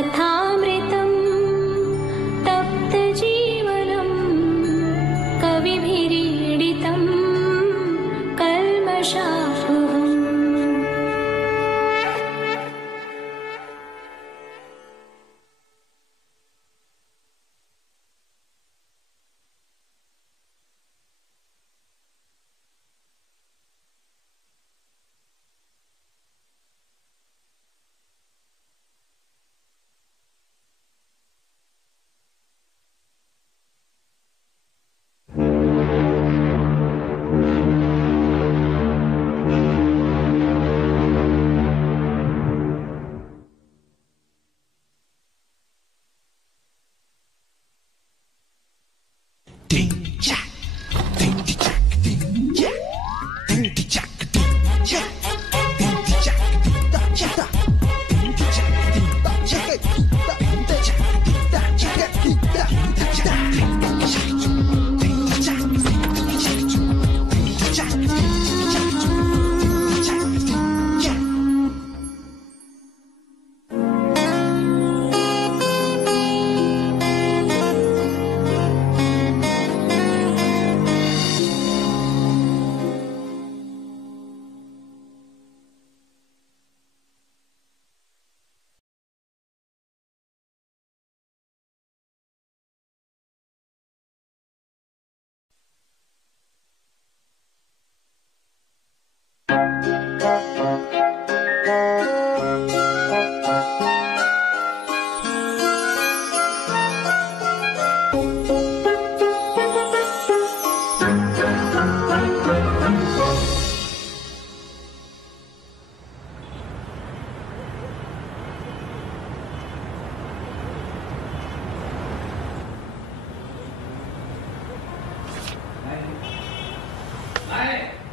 कथामृतम् तप्तजीवनम् कविभिरीडितम् कल्मषापहम्।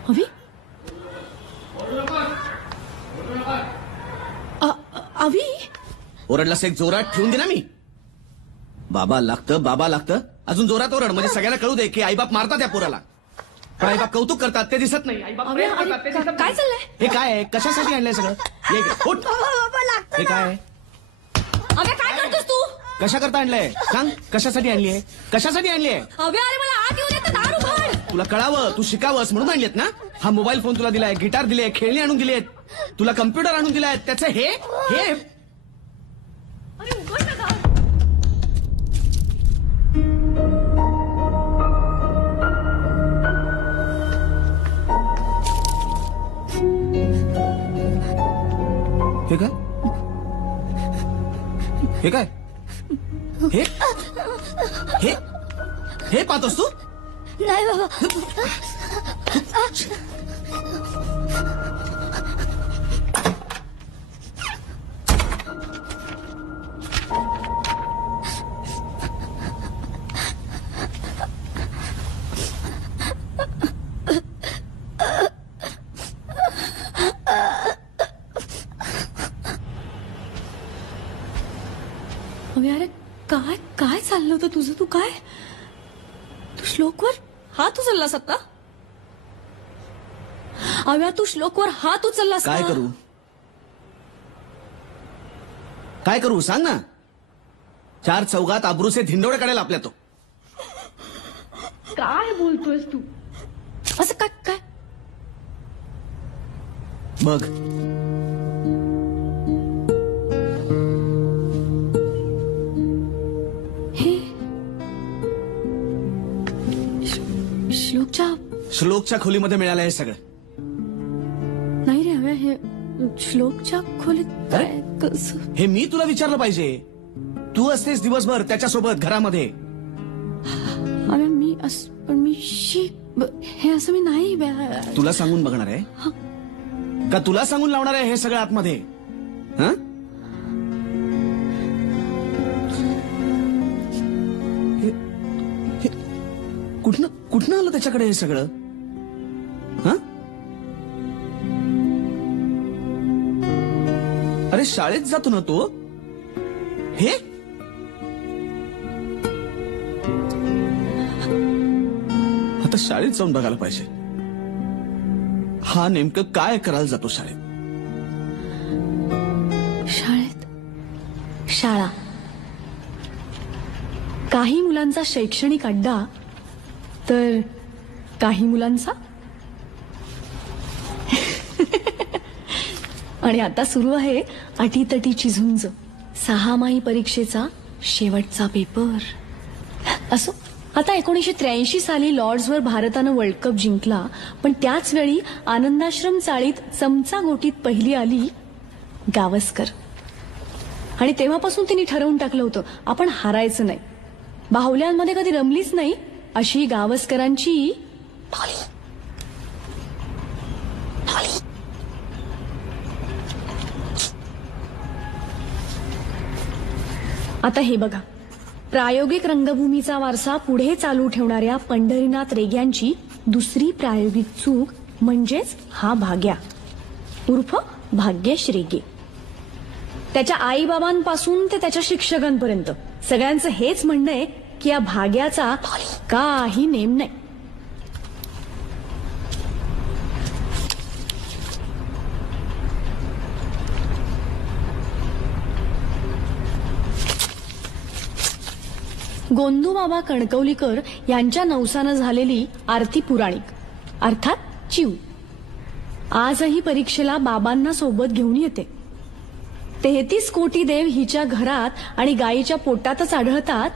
अवी अवी ओरडलास एक जोरात ठेवून दे ना मी. बाबा लागतं अजून जोरात ओरड म्हणजे सगळ्यांना कळू दे की आईबाप मारतात त्या पोराला. पण आईबाप कौतुक करतात ते दिसत नाही. आईबाप प्रेम करतात ते दिसत नाही. काय चाललंय? हे काय आहे? कशासाठी आणलंय सगळं? ये इकडे, उठ. हे काय आहे? अव्या काय करतोस तू? कशा करता आणलंय सांग. कशासाठी आणली आहे? कशासाठी आणली आहे? अव्या अरे मला आत येऊ दे. दार उघड. तुला कळावं तू शिकावंस म्हणून आणलीत ना. हा मोबाईल फोन तुला दिलाय, गिटार दिले, खेळणी आणून दिलेत, तुला कम्प्युटर आणून दिलाय. त्याचं हे अरे उघड ना दार. हे काय? हे काय? हे हे हे पाहतोस तू? नाही बाबा. अव्या अरे काय काय चाललं होतं तुझं? तू काय तू श्लोकवर हात उचललास आता? अव्या तू श्लोकवर हात उचललास का? काय करू सांग ना. चार चौघात आबरूचे धिंडोळे काढेल आपल्या तो. काय बोलतोयस तू? असं काय काय? बघ हे श्लोकच्या खोलीमध्ये मिळालं हे सगळं. नाही रे हव्या हे श्लोकच्या खोलीत काय कसं? हे मी तुला विचारलं पाहिजे. तू असतेस दिवसभर त्याच्यासोबत घरामध्ये. अव्या मी पण मी हे असं मी नाही. तुला सांगून बघणार आहे का? तुला सांगून लावणार आहे हे सगळं आतमध्ये? हा कुठनं आलं त्याच्याकडे हे सगळं? हा अरे शाळेत जातो ना तो. हे आता शाळेत जाऊन बघायला पाहिजे. हा नेमकं काय करायला जातो शाळेत? शाळा. काही मुलांचा शैक्षणिक अड्डा तर काही मुलांचा आणि आता सुरू आहे अटीतटीची झुंज. 6 परीक्षेचा शेवटचा पेपर. असो, आता 1983 साली लॉर्ड्सवर भारतानं वर्ल्ड कप जिंकला, पण त्याच वेळी आनंदाश्रम चाळीत चमचा गोटीत पहिली आली गावस्कर. आणि तेव्हापासून तिने ठरवून टाकलं होतं आपण हारायचं नाही. बाहुल्यांमध्ये कधी रमलीच नाही अशी गावस्करांची टॉली. आता हे बघा, प्रायोगिक रंगभूमीचा वारसा पुढे चालू ठेवणाऱ्या पंढरीनाथ रेग्यांची दुसरी प्रायोगिक चूक म्हणजेच हा भाग्या उर्फ भाग्येश रेगे. त्याच्या आईबाबांपासून ते त्याच्या शिक्षकांपर्यंत सगळ्यांचं हेच म्हणणं आहे की या भाग्याचा काही नेम नाही. गोंदूबाबा कणकवलीकर यांच्या नवसानं झालेली आरती पुराणिक अर्थात चिव आजही परीक्षेला बाबांना सोबत घेऊन येते. 33 कोटी देव हिच्या घरात आणि गायीच्या पोटातच आढळतात,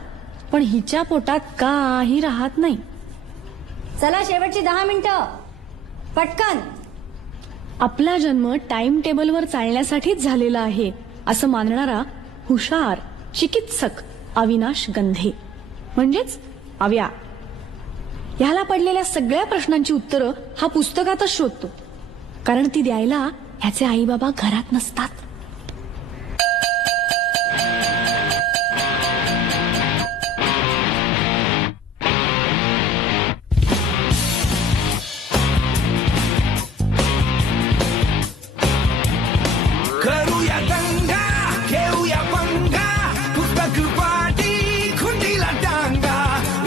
पण हिच्या पोटात काही राहत नाही. चला शेवटची 10 मिनिटं पटकन. आपला जन्म टाइम टेबलवर चालण्यासाठीच झालेला आहे असं मानणारा हुशार चिकित्सक अविनाश गंधे म्हणजेच अव्या. ह्याला पडलेल्या सगळ्या प्रश्नांची उत्तरं हा पुस्तकातच शोधतो, कारण ती द्यायला ह्याचे आई बाबा घरात नसतात. करूया दंगा घेऊया पंगा पुस्तक पाठी खुंटीला टांगा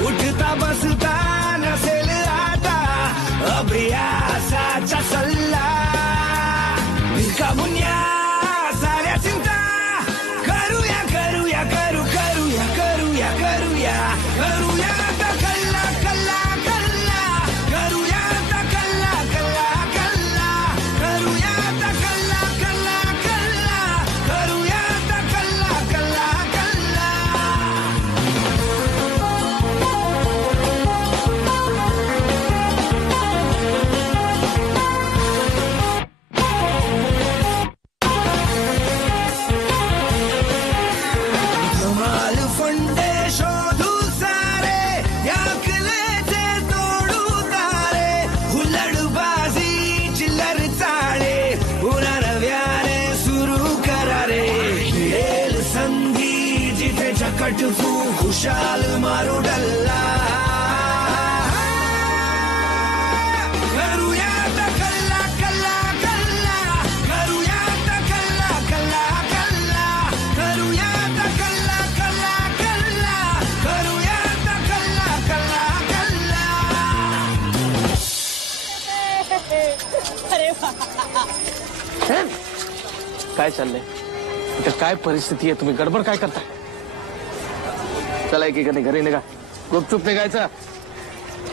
उठता बसता नसेल आता अभ्यासाचा सल्ला विकामुन्या साऱ्या चिंता करूया करूया करू करूया करूया करूया करूया आता कल्ला कल्ला कल्ला करूया आता कल्ला कल्ला कल्ला करूया आता कल्ला कल्ला कल्ला करूया आता कल्ला कल्ला कल्ला. धमाल फंडे शोधू सारे याकलेचे तोडू तारे हुल्लडबाजी चिल्लर चाळे पुन्हा नव्याने सुरू करा रे. येल संधी जिथे चकटफू खुशाल मारू डल्ला करूया आता कल्ला कल्ला कल्ला करूया आता कल्ला कल्ला कल्ला करूया आता कल्ला कल्ला कल्ला करूया आता कल्ला कल्ला कल्ला. काय चाललंय इथं? काय परिस्थिती आहे? तुम्ही गडबड काय करताय? चला एकीकडे घरी निघा. गुपचूप निघायचं.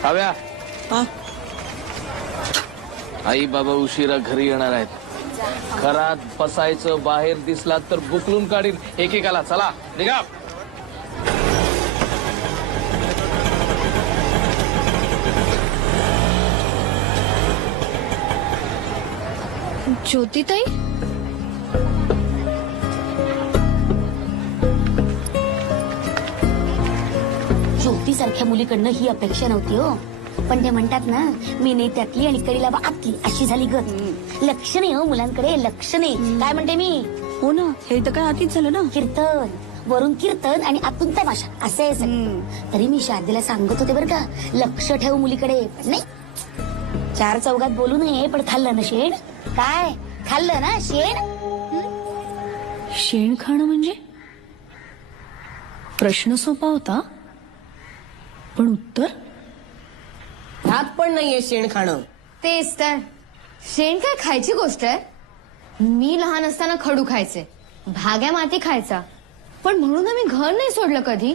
हव्या आई बाबा उशिरा घरी येणार आहेत. घरात बसायचं, बाहेर दिसलात तर बुकलून काढीन एकेकाला. चला निघा. ज्योतिताई, ज्योतीसारख्या मुलीकडनं ही अपेक्षा नव्हती हो. पण ते म्हणतात ना, मी नाही त्यातली आणि करीला बा आतली, अशी झाली गत. लक्ष नाही हो मुलांकडे, लक्ष नाही. काय म्हणते मी? हो ना, हे तर काय आधीच झालं ना. कीर्तन वरून कीर्तन आणि आतून तमाशा असं आहे सगळं. तरी मी शारदेला सांगत होते बरं का, लक्ष ठेव मुलीकडे. पण नाही, 4 चौघात बोलू नये. पण खाल्लं ना शेण? काय खाल्लं ना शेण? शेण खाणं म्हणजे? प्रश्न सोपा होता, पण उत्तर हात पण नाहीये शेण खाणं. तेच तर. शेण काय खायची गोष्ट आहे? मी लहान असताना खडू खायचे, भाग्या माती खायचा. पण म्हणून आम्ही घर नाही सोडलं कधी.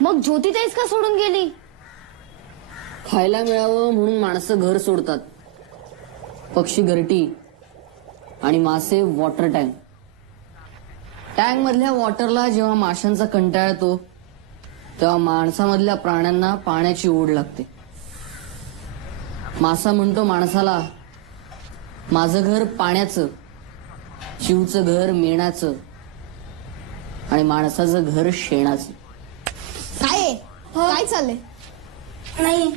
मग ज्योतिताईच का सोडून गेली? खायला मिळावं म्हणून माणसं घर सोडतात. पक्षी घरटी आणि मासे वॉटर टँक. टँक मधल्या वॉटरला जेव्हा माशांचा कंटाळा येतो तेव्हा माणसामधल्या प्राण्यांना पाण्याची ओढ लागते. मासा म्हणतो माणसाला, माझं घर पाण्याचं, शिवचं घर मेणाचं आणि माणसाचं घर शेणाचं. काय काय चाललंय? नाही,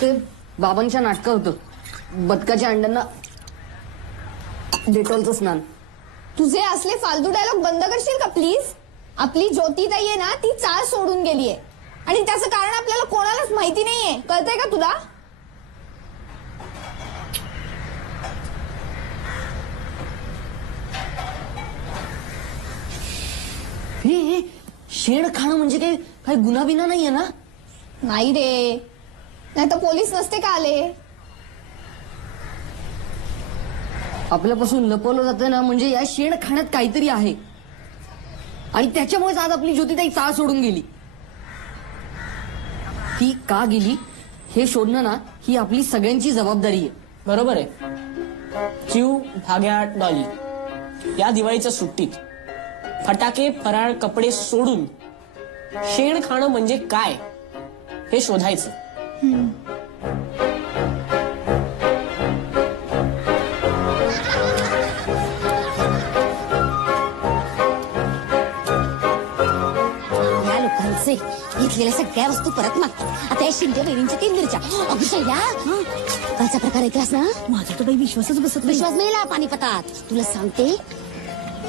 ते बाबांच्या नाटकं होतं. बदकाच्या अंड्यांना डेटॉलचं स्नान. तुझे असले फालतू डायलॉग बंद करशील का प्लीज? आपली ज्योतिताई आहे ना, ती चाळ सोडून गेलीये आणि त्याचं कारण आपल्याला कोणालाच माहिती नाहीये. कळतंय का तुला? हे शेण खाणं म्हणजे काही गुन्हा बिना नाहीये ना? नाही रे, नाही तर पोलीस नसते का आले? आपल्यापासून लपवलं जातंय ना, म्हणजे या शेण खाण्यात काहीतरी आहे आणि त्याच्यामुळेच आज आपली ज्योतिताई चाळ सोडून गेली. ती का गेली हे शोधणं ना, ही आपली सगळ्यांची जबाबदारी आहे. बरोबर आहे. चिव, भाग्या, डॉली या दिवाळीच्या सुट्टीत फटाके, फराळ, कपडे सोडून शेण खाणं म्हणजे काय हे शोधायचं. या लोकांचे घेतलेल्या सगळ्या वस्तू परत मागतात. आता या शिंदे बहिणींच्या 3 मिरच्या. अगं शैल्या, कालचा प्रकार ऐकलास ना? माझा तर काही विश्वासच बसत. विश्वास मेला पानिपतात. तुला सांगते,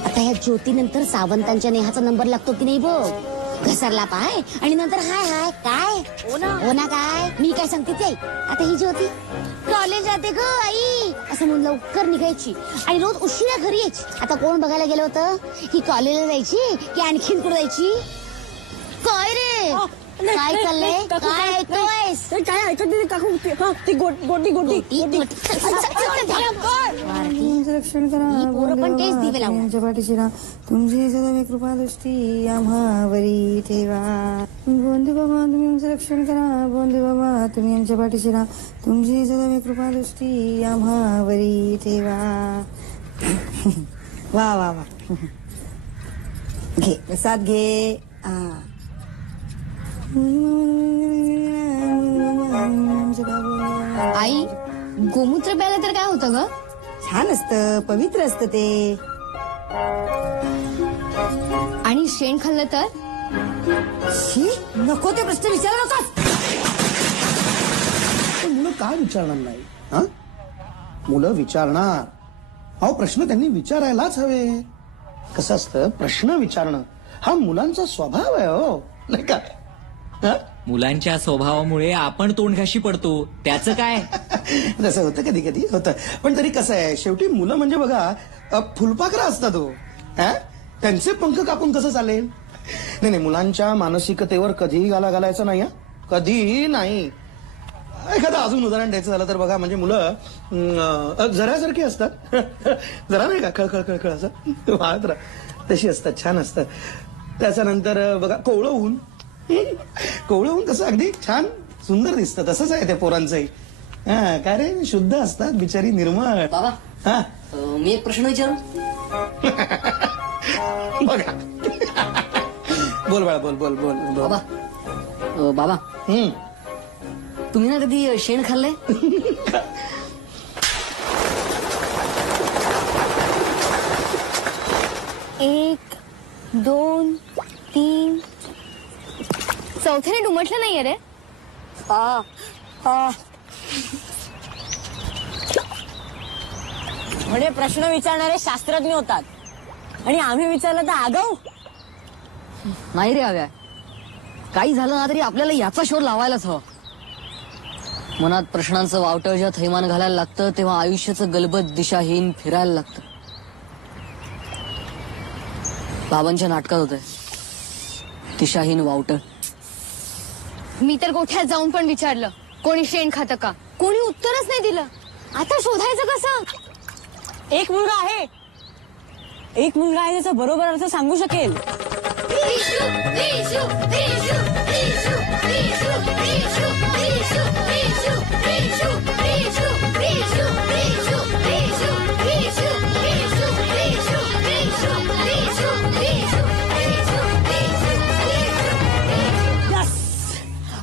आता या ज्योतीनंतर सावंतांच्या नेहाचा नंबर लागतो की नाही बघ. घसरला पाय आणि नंतर हाय हाय काय हो ना काय. मी काय सांगते ते, आता ही ज्योती कॉलेज जाते ग आई असं म्हणून लवकर निघायची आणि रोज उशिरा घरी यायची. आता कोण बघायला गेलं होतं? ही कॉलेजला जायची की आणखीन कुठं जायची? काय रे, काय चाललंय? काय ऐकतोयस? काय ऐकत काकू? ती गोटी रक्षण करा ही पोरं पण तेच दिवे लावणार. आमच्या पाठीशी राहा. तुमची सदैव कृपा दृष्टी आम्हावरी ठेवा. गोंदू बाबा तुम्ही आमचं रक्षण करा. गोंदू बाबा तुम्ही आमच्या पाठीशी राहा. तुमची सदैव कृपा दृष्टी आम्हावरी ठेवा. वा वा वा. घे प्रसाद घे. आई, गोमूत्र प्यायला तर काय होतं ग? छान असतं, पवित्र असतं ते. आणि शेण खाल्लं तर? शी, नको ते प्रश्न विचारू नकोस. मुलं काय विचारणार नाही? हा, मुलं विचारणार. अहो, प्रश्न त्यांनी विचारायलाच हवे. कसं असतं, प्रश्न विचारणं हा मुलांचा स्वभाव आहे. हो नाही का? हा? मुलांच्या स्वभावामुळे आपण तोंडघाशी पडतो, त्याचं काय? तसं होतं, कधी कधी होतं. पण तरी कसं आहे, शेवटी मुलं म्हणजे बघा फुलपाखरं असतात. हो, त्यांचे पंख कापून कसं चालेल? नाही, मुलांच्या मानसिकतेवर कधीही घालायचं नाही. कधीही नाही. एखादं अजून उदाहरण द्यायचं झालं तर बघा, म्हणजे मुलं जरासारखी असतात. जरा नाही का, खळखळ असं वाहत राहा, तशी असतात, छान असतात. त्याच्यानंतर बघा, कोवळं ऊन कसं अगदी छान सुंदर दिसतं. तसंच आहे त्या पोरांचंही. काय रे, शुद्ध असतात बिचारी, निर्मळ. बाबा, हा, मी एक प्रश्न विचारू? बघा. बोल बाळा, बोल. बाबा, बाबा, तुम्ही ना कधी शेण खाल्लंय? 1, 2, 3. चौथ्याने डुमटलं नाहीये रे. म्हणजे प्रश्न विचारणारे शास्त्रज्ञ होतात आणि आम्ही विचारलं तर आगाऊ. नाही रे हव्या, काही झालं ना तरी आपल्याला याचा शोध लावायलाच हवा. मनात प्रश्नांचं वावटं जेव्हा थैमान घालायला लागतं तेव्हा आयुष्याचं गलबत दिशाहीन फिरायला लागतं. बाबांच्या नाटकात होतंय दिशाहीन वावटं. मी तर गोठ्यात जाऊन पण विचारलं कोणी शेण खातं का, कोणी उत्तरच नाही दिलं. आता शोधायचं कसं? एक मुलगा आहे त्याचा बरोबर अर्थ सांगू शकेल.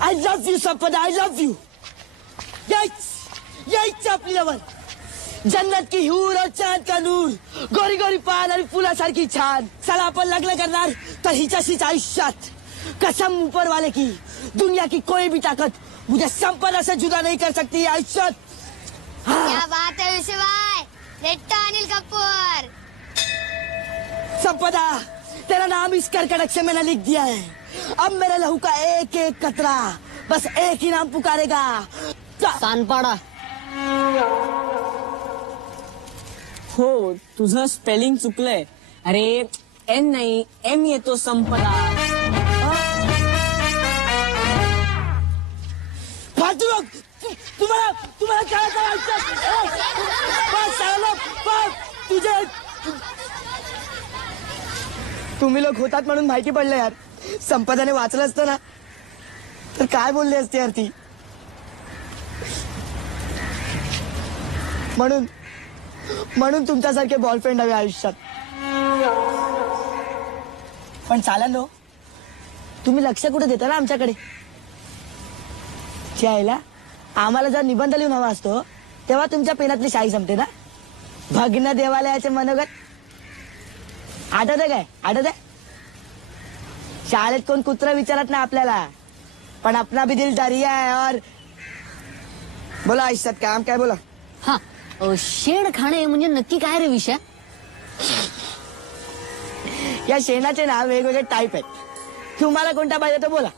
I love you, Sampada. I love you. यायच आपली लवण. जन्नत की हूर और चांद का नूर, गोरी गोरी पान आणि फुलासारखी छान. चला आपण लग्न करणार तर हिच्याशीच आयुष्यात. कसम ऊपर वाले की दुनिया की कोई भी ताकत मुझे संपदा से जुदा नहीं कर सकती आयुष्यात. क्या बात है विश्वाय. रेट्टा अनिल कपूर. संपदा, तेरा नाम इस कर्कट अक्षर मैंने लिख दिया है. अब मेरे लहू का एक एक कतरा बस एक ही नाम पुकारेगा. सानपाडा. हो, तुझं स्पेलिंग चुकलंय. अरे एन नाही एम येतो संपदा. फालतू लोग, तुम्हाला काय करायचं. तुझे तुम्ही लोक होतात म्हणून माहिती पडलं यार. संपदाने वाचलं असतं ना तर काय बोलली असते यार ती. म्हणून तुमच्यासारखे बॉयफ्रेंड हवे आयुष्यात. पण चालेल हो, तुम्ही लक्ष कुठे देता ना आमच्याकडे. यायला आम्हाला जर निबंध लिहून हवा असतो तेव्हा तुमच्या पेनातली शाई संपते ना. भग्न देवालयाचे मनोगत आठवत काय. शाळेत कोण कुत्र विचारत नाही आपल्याला, पण अपना भी दिल दरिया है. और बोला आयुष्यात काम काय बोला. हा, शेण खाणे म्हणजे नक्की काय रे विषय. या शेणाचे ना वेगवेगळे टाईप आहेत. तुम्हाला कोणता पाहिजे तो बोला.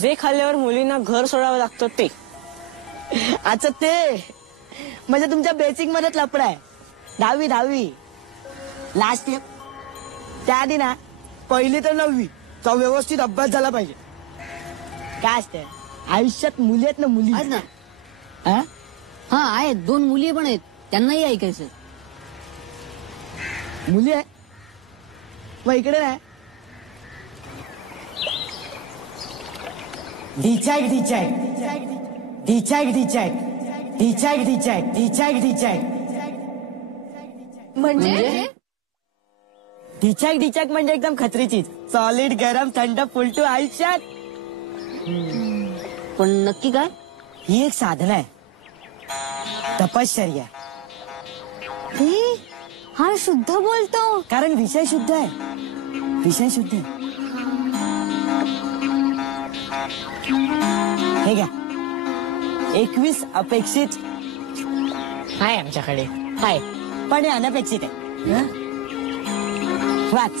जे खाल्ल्यावर मुलींना घर सोडावं लागतं ते. अच्छा, ते म्हणजे तुमच्या बेसिक मध्येच लपडा आहे. 10वी लास्ट इयर. त्याआधी ना 1ली ते 9वी चा व्यवस्थित अभ्यास झाला पाहिजे. काय असते आयुष्यात मुली आहेत ना, मुली आहेत ना. हा आहेत, 2 मुली पण आहेत, त्यांनाही ऐकायचं. मुली आहे मग इकडे नाही. म्हणजे डिचॅक म्हणजे एकदम खतरी चीज. सॉलिड, गरम, थंड, फुलटू आयुष्यात. पण नक्की काय. ही एक साधना आहे, तपश्चर्या. हा शुद्ध बोलतो. कारण विषय शुद्ध आहे. हे घ्या 21 अपेक्षित आहे आमच्याकडे. आहे पण हे अनपेक्षित आहे. वाच.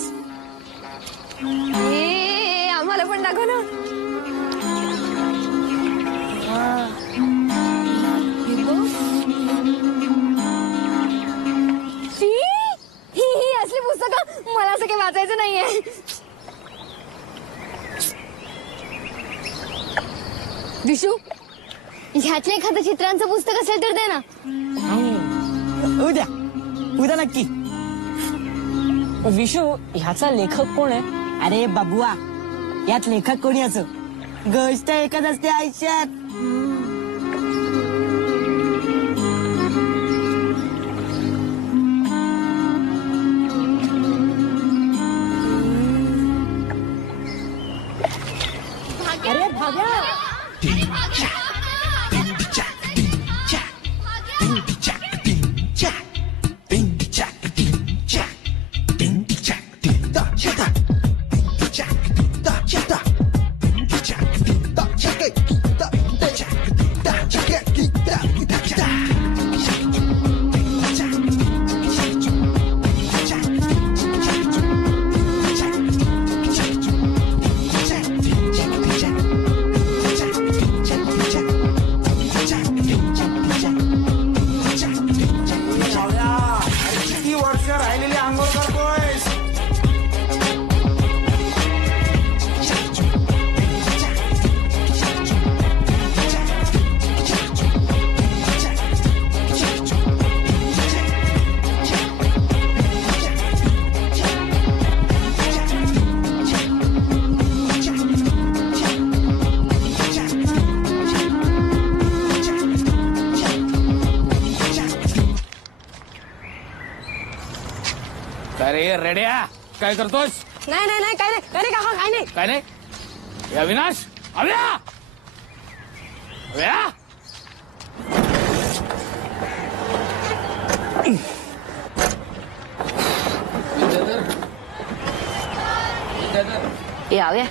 आम्हाला पण दाखव ना. ही असली पुस्तकं मला असं काही वाचायचं नाहीये. विशू, ह्यातलं एखादं चित्रांचं पुस्तक असेल तर दे ना. उद्या नक्की. विशू, ह्याचा लेखक कोण आहे. अरे बाबुआ, यात लेखक कोणी असो, गोष्ट एकच असते आयुष्यात. अरे भाग्या. अरे रेड्या काय करतोस? नाही नाही नाही काय नाही काय नाही काका काय नाही. काय नाही? अविनाश अव्या अव्या ए आव्या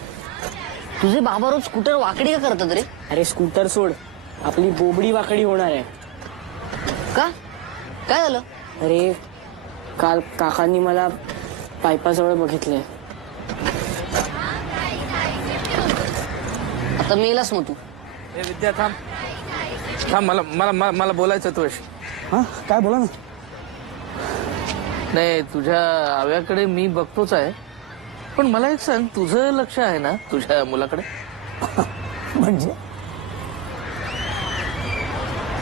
तुझे बाबा रोज स्कूटर वाकडी का करतात रे? अरे स्कूटर सोड, आपली बोबडी वाकडी होणार आहे. का काय झालं? अरे काल काकांनी मला पाईपाजवळ बघितलंय. आता मेलास मग तू. ए विद्या थांब थांब, मला मला मला मला बोलायचं तुझ्याशी. हा काय बोला ना. नाही तुझ्या आव्याकडे मी बघतोच आहे, पण मला एक सांग, तुझं लक्ष आहे ना तुझ्या मुलाकडे? म्हणजे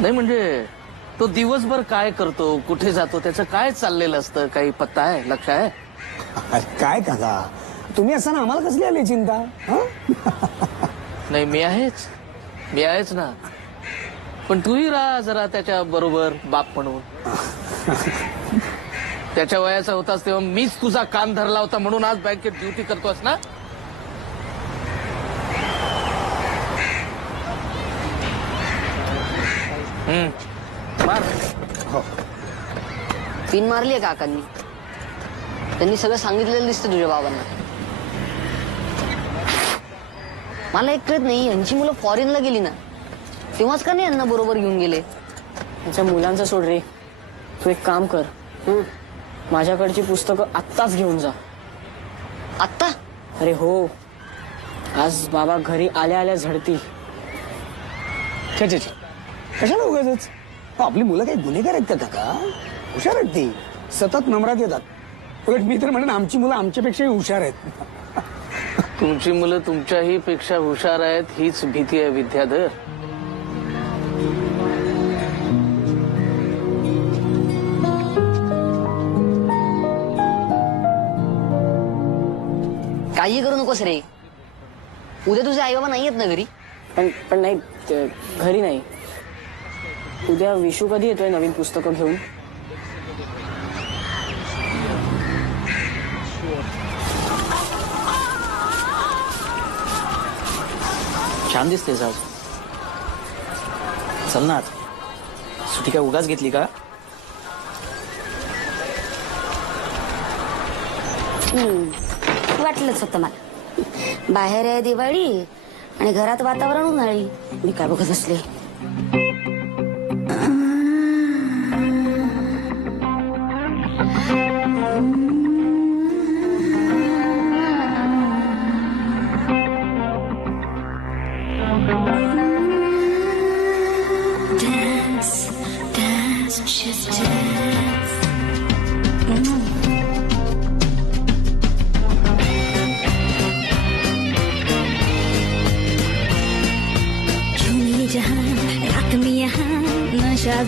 नाही म्हणजे तो दिवसभर काय करतो, कुठे जातो, त्याचं काय चाललेलं असतं, काही पत्ता आहे, लक्ष आहे? अरे काय काका तुम्ही असताना आम्हाला कसली आली चिंता? नाही मी आहेच ना, पण तूही राहा जरा त्याच्या बरोबर बाप म्हणून. त्याच्या वयाचा होतास तेव्हा मीच तुझा कान धरला होता, म्हणून आज बँकेत ड्युटी करतोस ना. मार. हो पिन मारली आहे काकांनी. त्यांनी सगळं सांगितलेलं दिसतं तुझ्या बाबांना. मला एक कळत नाही, यांची मुलं फॉरेनला गेली ना तेव्हाच का नाही यांना बरोबर घेऊन गेले? त्यांच्या मुलांचं सोड रे, तू एक काम कर, माझ्याकडची पुस्तकं आत्ताच घेऊन जा. आत्ता? अरे हो, आज बाबा घरी आल्या आल्या झडतील. छे कशाला उगाच? आपली मुलं काही गुन्हेगार आहेत का काका? हुशार आहेत ती, सतत नंबरात येतात. उलट मी तर म्हणेन आमची मुलं आमच्यापेक्षाही हुशार आहेत. तुमची मुलं तुमच्याही पेक्षा हुशार आहेत हीच भीती आहे विद्याधर. काही करू नकोस रे, उद्या तुझे आई बाबा नाही आहेत ना घरी? पण नाही, घरी नाही. उद्या विशू कधी येतोय नवीन पुस्तकं घेऊन? छान दिसते आज. चल ना, सुट्टी काय उगाच घेतली का? वाटलंच होतं मला. बाहेर आहे दिवाळी आणि घरात वातावरण उन्हाळी. मी काय बघत असले.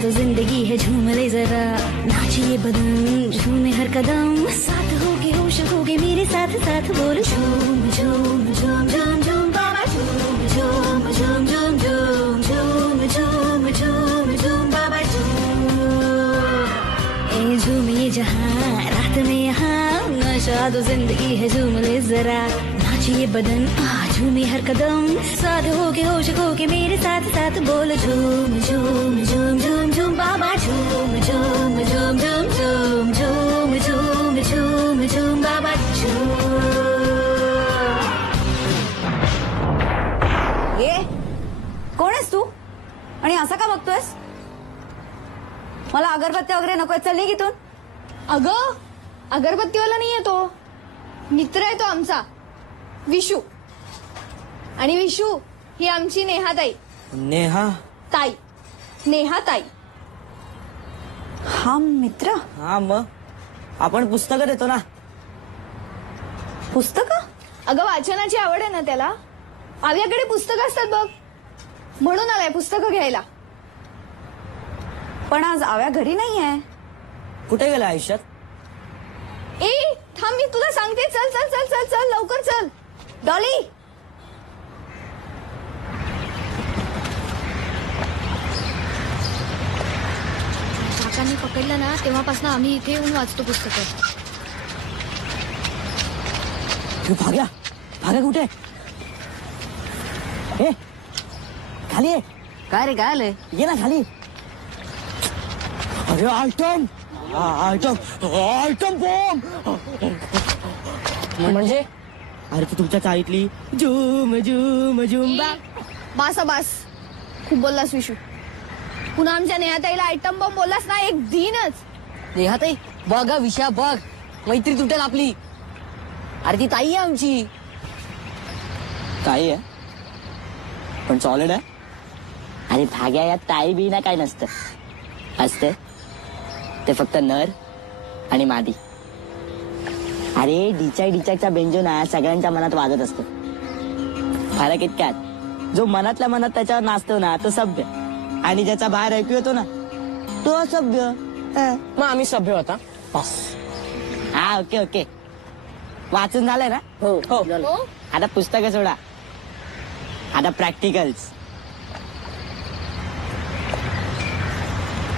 तो जिंदगी है झूम ले जरा, नाचिए बदन झूमे हर कदम, साथ होगे होश होगे मेरे साथ साथ बोल झूम झूम झूम झूम झूम बाबा झूम झूम झूम झूम झूम झूम झूम झूम झूम बाबा झूम. ए झूम ये जहां रात में यहाँ, नशा तो जिंदगी है झूम ले जरा, नाचिए बदन झूमे हर कदम, साथ होके होश होके मेरे साथ साथ बोल झूम झूम झूम झूम झूम बाबा झूम झूम झूम झूम झूम झूम झूम झूम झूम बाबा झूम. ये कोण आहेस तू आणि असा का बघतोयस? मला अगरबत्ती वगैरे नकोय, चल निघ इथून. अगं अगरबत्तीवाला नाहीये तो, मित्र आहे तो आमचा विशू. आणि विशू ही आमची नेहाताई. नेहा ताई, नेहाताई. हा मित्र? हा मग आपण पुस्तकं देतो ना. पुस्तकं? अगं वाचनाची आवड आहे ना त्याला. आव्याकडे पुस्तकं असतात बघ, म्हणून आलाय पुस्तकं घ्यायला. पण आज आव्या घरी नाहीये. कुठे गेला आयुष्यात? ए थांब, मी तुला सांगते. चल चल चल चल चल लवकर चल. डॉली काकांनी पकडलं ना तेव्हापासून आम्ही इथे येऊन वाचतो पुस्तकं. भाग्या भाग्या कुठे ए खाली ये. काय रे काय आलंय ये ना खाली. अरे आयटम आयटम आयटम बॉम्ब. म्हणजे अरे ती तुमच्या चाळीतली झूम झूम झूम बा. बास खूप बोललास विशू. पुन्हा आमच्या नेहाताईला आयटम बॉम्ब बोललास ना एक दिनच. नेहाताई बघ विषया बघ मैत्री तुटेल आपली. अरे ती ताई आहे आमची. ताई आहे पण सॉलिड आहे. अरे भाग्या यात ताई बी ना काय नसतं. असते ते फक्त नर आणि मादी. अरे डिचाकचा बेंजो ना सगळ्यांच्या मनात वाजत असतो. फरक इतक्यात जो मनातल्या मनात त्याच्यावर नाचतो ना तो सभ्य आणि ज्याचा बाहेर ऐकू येतो ना तो असभ्य. मग आम्ही सभ्य होता बस. हा ओके ओके वाचून झालंय ना. हो हो आता पुस्तकं सोडा. आता प्रॅक्टिकल्स.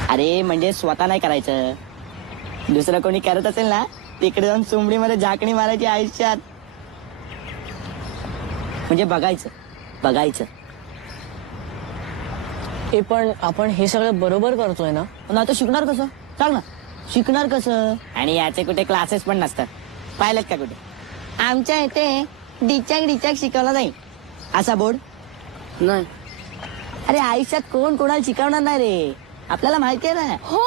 अरे म्हणजे स्वतः नाही करायचं. दुसरं कोणी करत असेल ना तिकडे जाऊन चुंबडीमध्ये झाकणी मारायची आयुष्यात. म्हणजे बघायचं. पण आपण हे सगळं बरोबर करतोय ना. ना तो शिकणार कसं सांग ना. शिकणार कसं. आणि याचे कुठे क्लासेस पण नसतात. पाहिलेत का कुठे. आमच्या इथे डिचाक शिकवला जाईल असा बोर्ड नाही. अरे आयुष्यात कोण कोणाला शिकवणार नाही रे. आपल्याला माहिती आहे ना. हो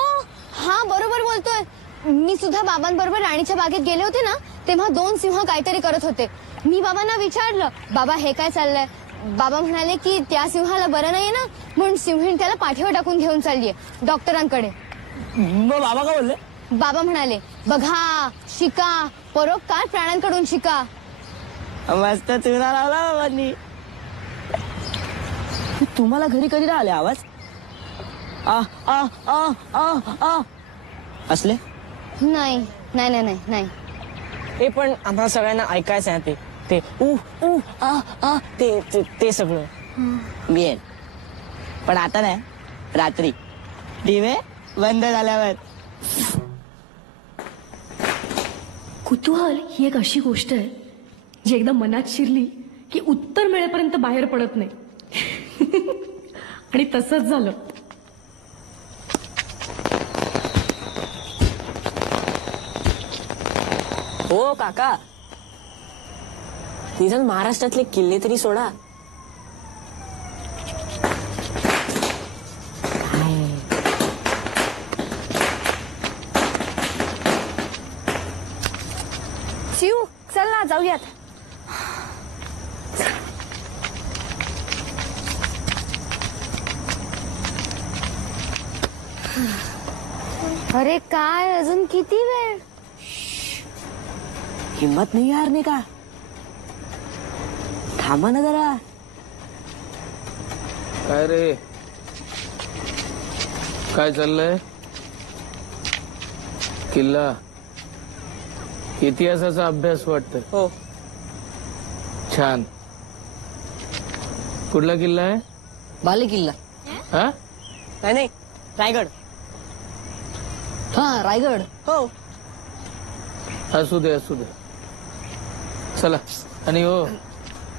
हा बरोबर बोलतोय. मी सुद्धा बाबांबरोबर राणीच्या बागेत गेले होते ना तेव्हा 2 सिंह काहीतरी करत होते. मी बाबांना विचारलं बाबा हे काय चाललंय. बाबा म्हणाले की त्या सिंहाला बरं नाहीये ना म्हणून सिंहीण त्याला पाठीवर टाकून घेऊन चाललीये डॉक्टरांकडे. मग बाबा का बोलले. बाबा म्हणाले बघा शिका परोपकार प्राण्यांकडून शिका. मस्त चुना लावला बाबांनी. तुम्हाला घरी कधी राहिले आवाज. आ आ आ आ आ असले नाही नाही नाही नाही नाही. हे पण आम्हाला सगळ्यांना ऐकायचं आहे ते उ उ आ आ ते सगळं. मिळेल पण आता नाही. रात्री दिवे बंद झाल्यावर. कुतूहल ही एक अशी गोष्ट आहे जी एकदा मनात शिरली की उत्तर मिळेपर्यंत बाहेर पडत नाही. आणि तसंच झालं. हो काका निदान महाराष्ट्रातले किल्ले तरी सोडा. शिव चल ना जाऊयात. अरे काय अजून किती वेळ. हिम्मत नाही यार. नाही का थांबा ना जरा. काय रे काय चाललंय. किल्ला इतिहासाचा अभ्यास वाटतं. हो छान. कुठला किल्ला आहे. बाले किल्ला. हा नाही रायगड. हा रायगड. हो असू दे. चला. आणि हो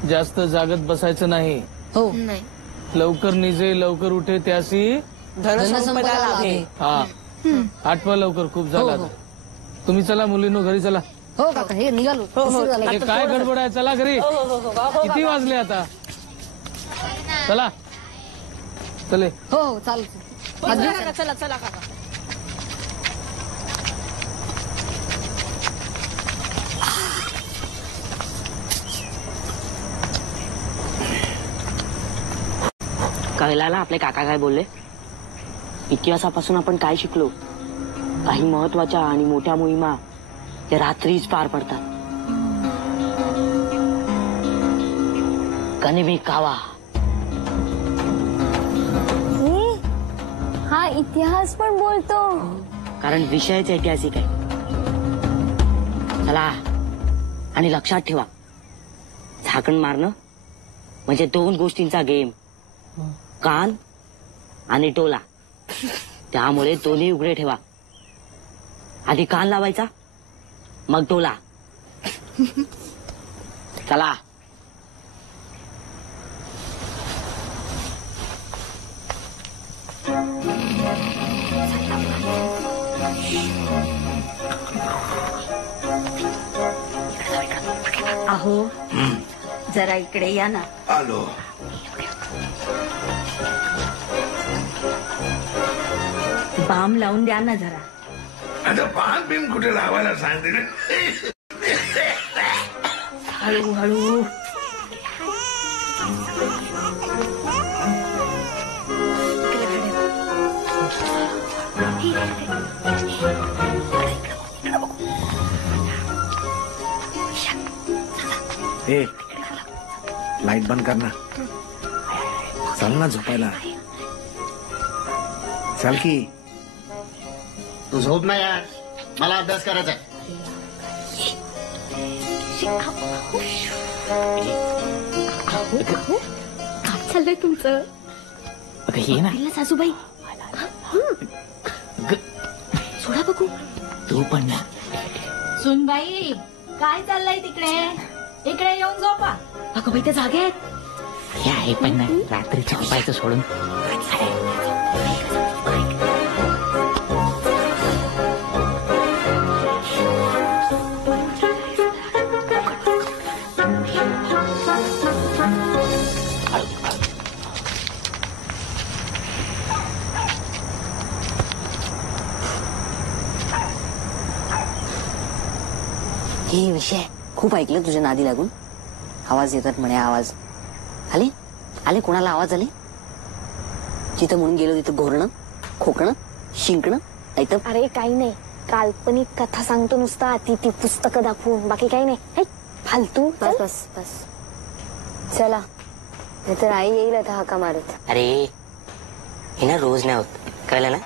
जास्त जागत बसायचं नाही. हो लवकर निजे लवकर उठे त्यासी धनसंपदा लाभे. हा आठवा लवकर खूप झाला आता. तुम्ही चला मुलींनो घरी चला. हो काका हे निघालो. उशीर झाला. हे काय गडबड आहे. चला घरी. किती वाजले आता. चला चले. हो चालेल. चला चला काका. कळला ना आपले काका काय बोलले. इतिहासापासून आपण काय शिकलो. काही महत्वाच्या आणि मोठ्या मोहिमा या रात्रीच पार पडतात. कनिबी कावा. हा इतिहास पण बोलतो. कारण विषयच ऐतिहासिक आहे. चला आणि लक्षात ठेवा झाकण मारणं म्हणजे 2 गोष्टींचा गेम. कान आणि टोला. त्यामुळे दोन्ही उघडे ठेवा. आधी कान लावायचा मग टोला. चला. अहो जरा इकडे या ना. आलो. बाम लावून द्या ना जरा. आता पान बिन कुठे लावायला सांगते. हळूहळू. ए लाईट बंद कर ना. चल ना झोपायला. चल की. तू झोप ना यार, मला अभ्यास करायचा आहे. काय चाललंय तुमचं? ये ना सासूबाई सोडा बघू. तू पण ना. सुनबाई काय चाललंय तिकडे? इकडे येऊन झोपा. अगं बाई त्या जागे आहेत. हे आहे पण ना रात्री झोपायचं सोडून. हे विषय खूप ऐकलं तुझ्या नादी लागून. आवाज येतात म्हणे. आवाज आले आले. कोणाला आवाज आले? जिथं म्हणून गेलो तिथं घोरणं, खोकणं, शिंकणं. ऐकतं? अरे काही नाही, काल्पनिक कथा सांगतो नुसता. ती पुस्तकं दाखवून, बाकी काही नाही. हे, फालतू. बस बस बस चला, नाहीतर आई येईल आता हाका मारत. अरे हे ना रोज नाही होत, कळलं ना?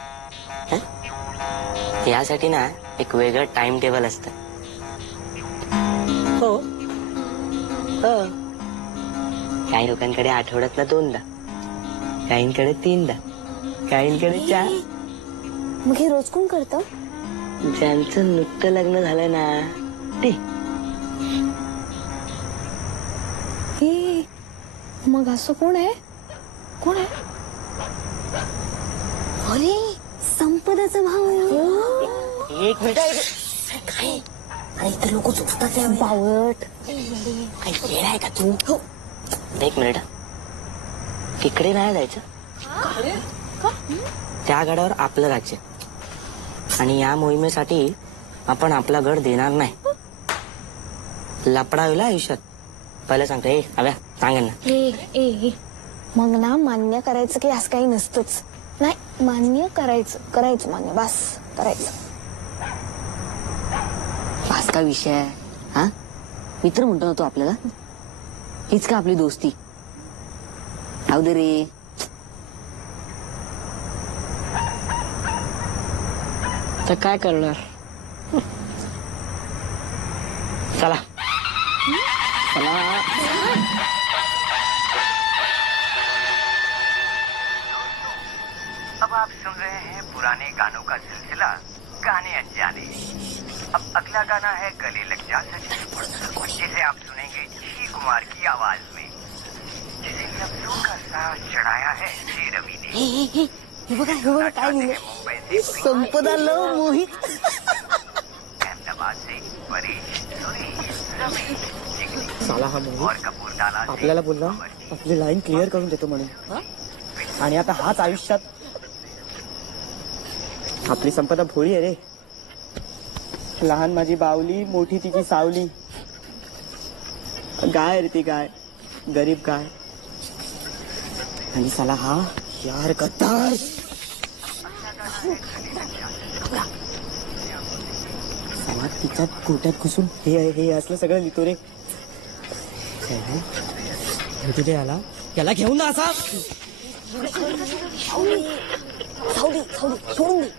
हं? यासाठी ना एक वेगळं टाइम टेबल असतं. हो हो. काही लोकांकडे आठवड्यातनं 2दा, काहींकडे 3दा, काहींकडे 4. मग हे रोज कोण करतं? ज्यांचं नुकतं लग्न झालं ना ते. हे मग असं कोण आहे? कोण आहे? अरे संपदाचा भाऊ. एक मिनिट. काय? अरे इतर लोक झोपतात. बावट. काही येणार आहे का तू? एक मिनिट. तिकडे नाही जायचं. त्या गडावर आपलं राज्य, आणि या मोहिमेसाठी आपण आपला गड देणार नाही. लपडा होईल आयुष्यात. पहिलं सांगतो. ए हव्या सांगेल ना. ए मग ना मान्य करायचं की असं काही नसतंच. नाही, मान्य करायचं मान्य. बस करायचं. बास का विषय आहे हा? मित्र म्हणतो ना तो आपल्याला. हीच का आपली दोस्ती? राहू दे रे. तर काय करणार? चला चला. अब आप सुन रहे हैं पुराने गानों का सिलसिला गाने अनजाने. अब अगला गाना है गले लग जा सजन, जिसे आप सुनेंगे जी कुमार की आवाज में, जिसे लफ्जों का साथ चढ़ाया है जी रवि ने. हे बघा काय लिहिलं. संपदा लव मोहित. अहमदाबाद से परेश, सुरेश, रमेश, जिगनी साला हा और कपूरथला से आपल्याला बोलला आपली लाईन क्लिअर करून देतो म्हणून. आणि आता हाच आयुष्यात आपली संपदा भोळी आहे रे. लहान माझी बावली, मोठी तिची सावली. गाय रे ती गाय, गरीब गाय. आणि साला हा यार गद्दार. साला तिच्या कोट्यात घुसून हे असलं सगळं लिहितो रे. तिथे आला, याला घेऊन ना असा. सावली सोडून दे.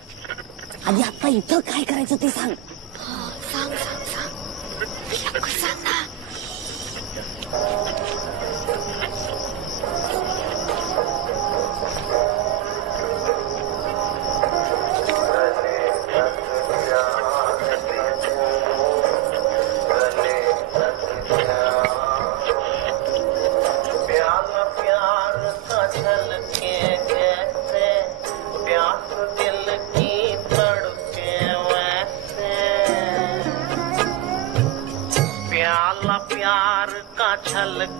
आधी आता इथं काय करायचं ते सांग. सांग लवकर सांग ना.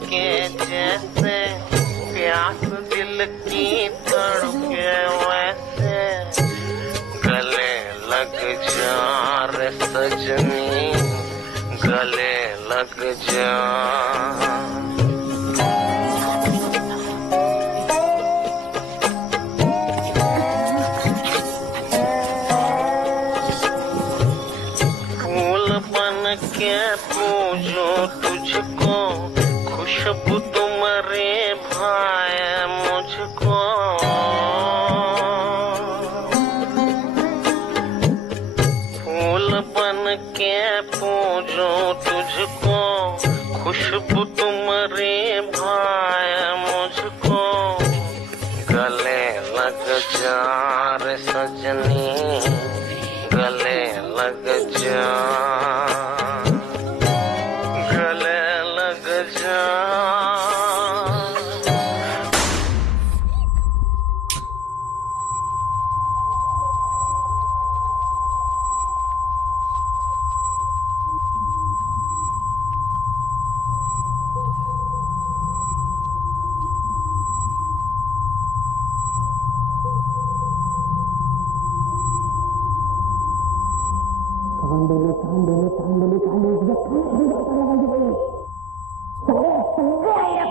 के जैसे प्यास दिल की तड़के वैसे गले लग जा रे सजनी गले लग जा के पूजो तुझको खुशबू तुम्हारे भाई मुझको फूल बन के पूजो तुझको खुशबू तुम्हारे भाई मुझको गले लग जा रे सजनी गले लग जा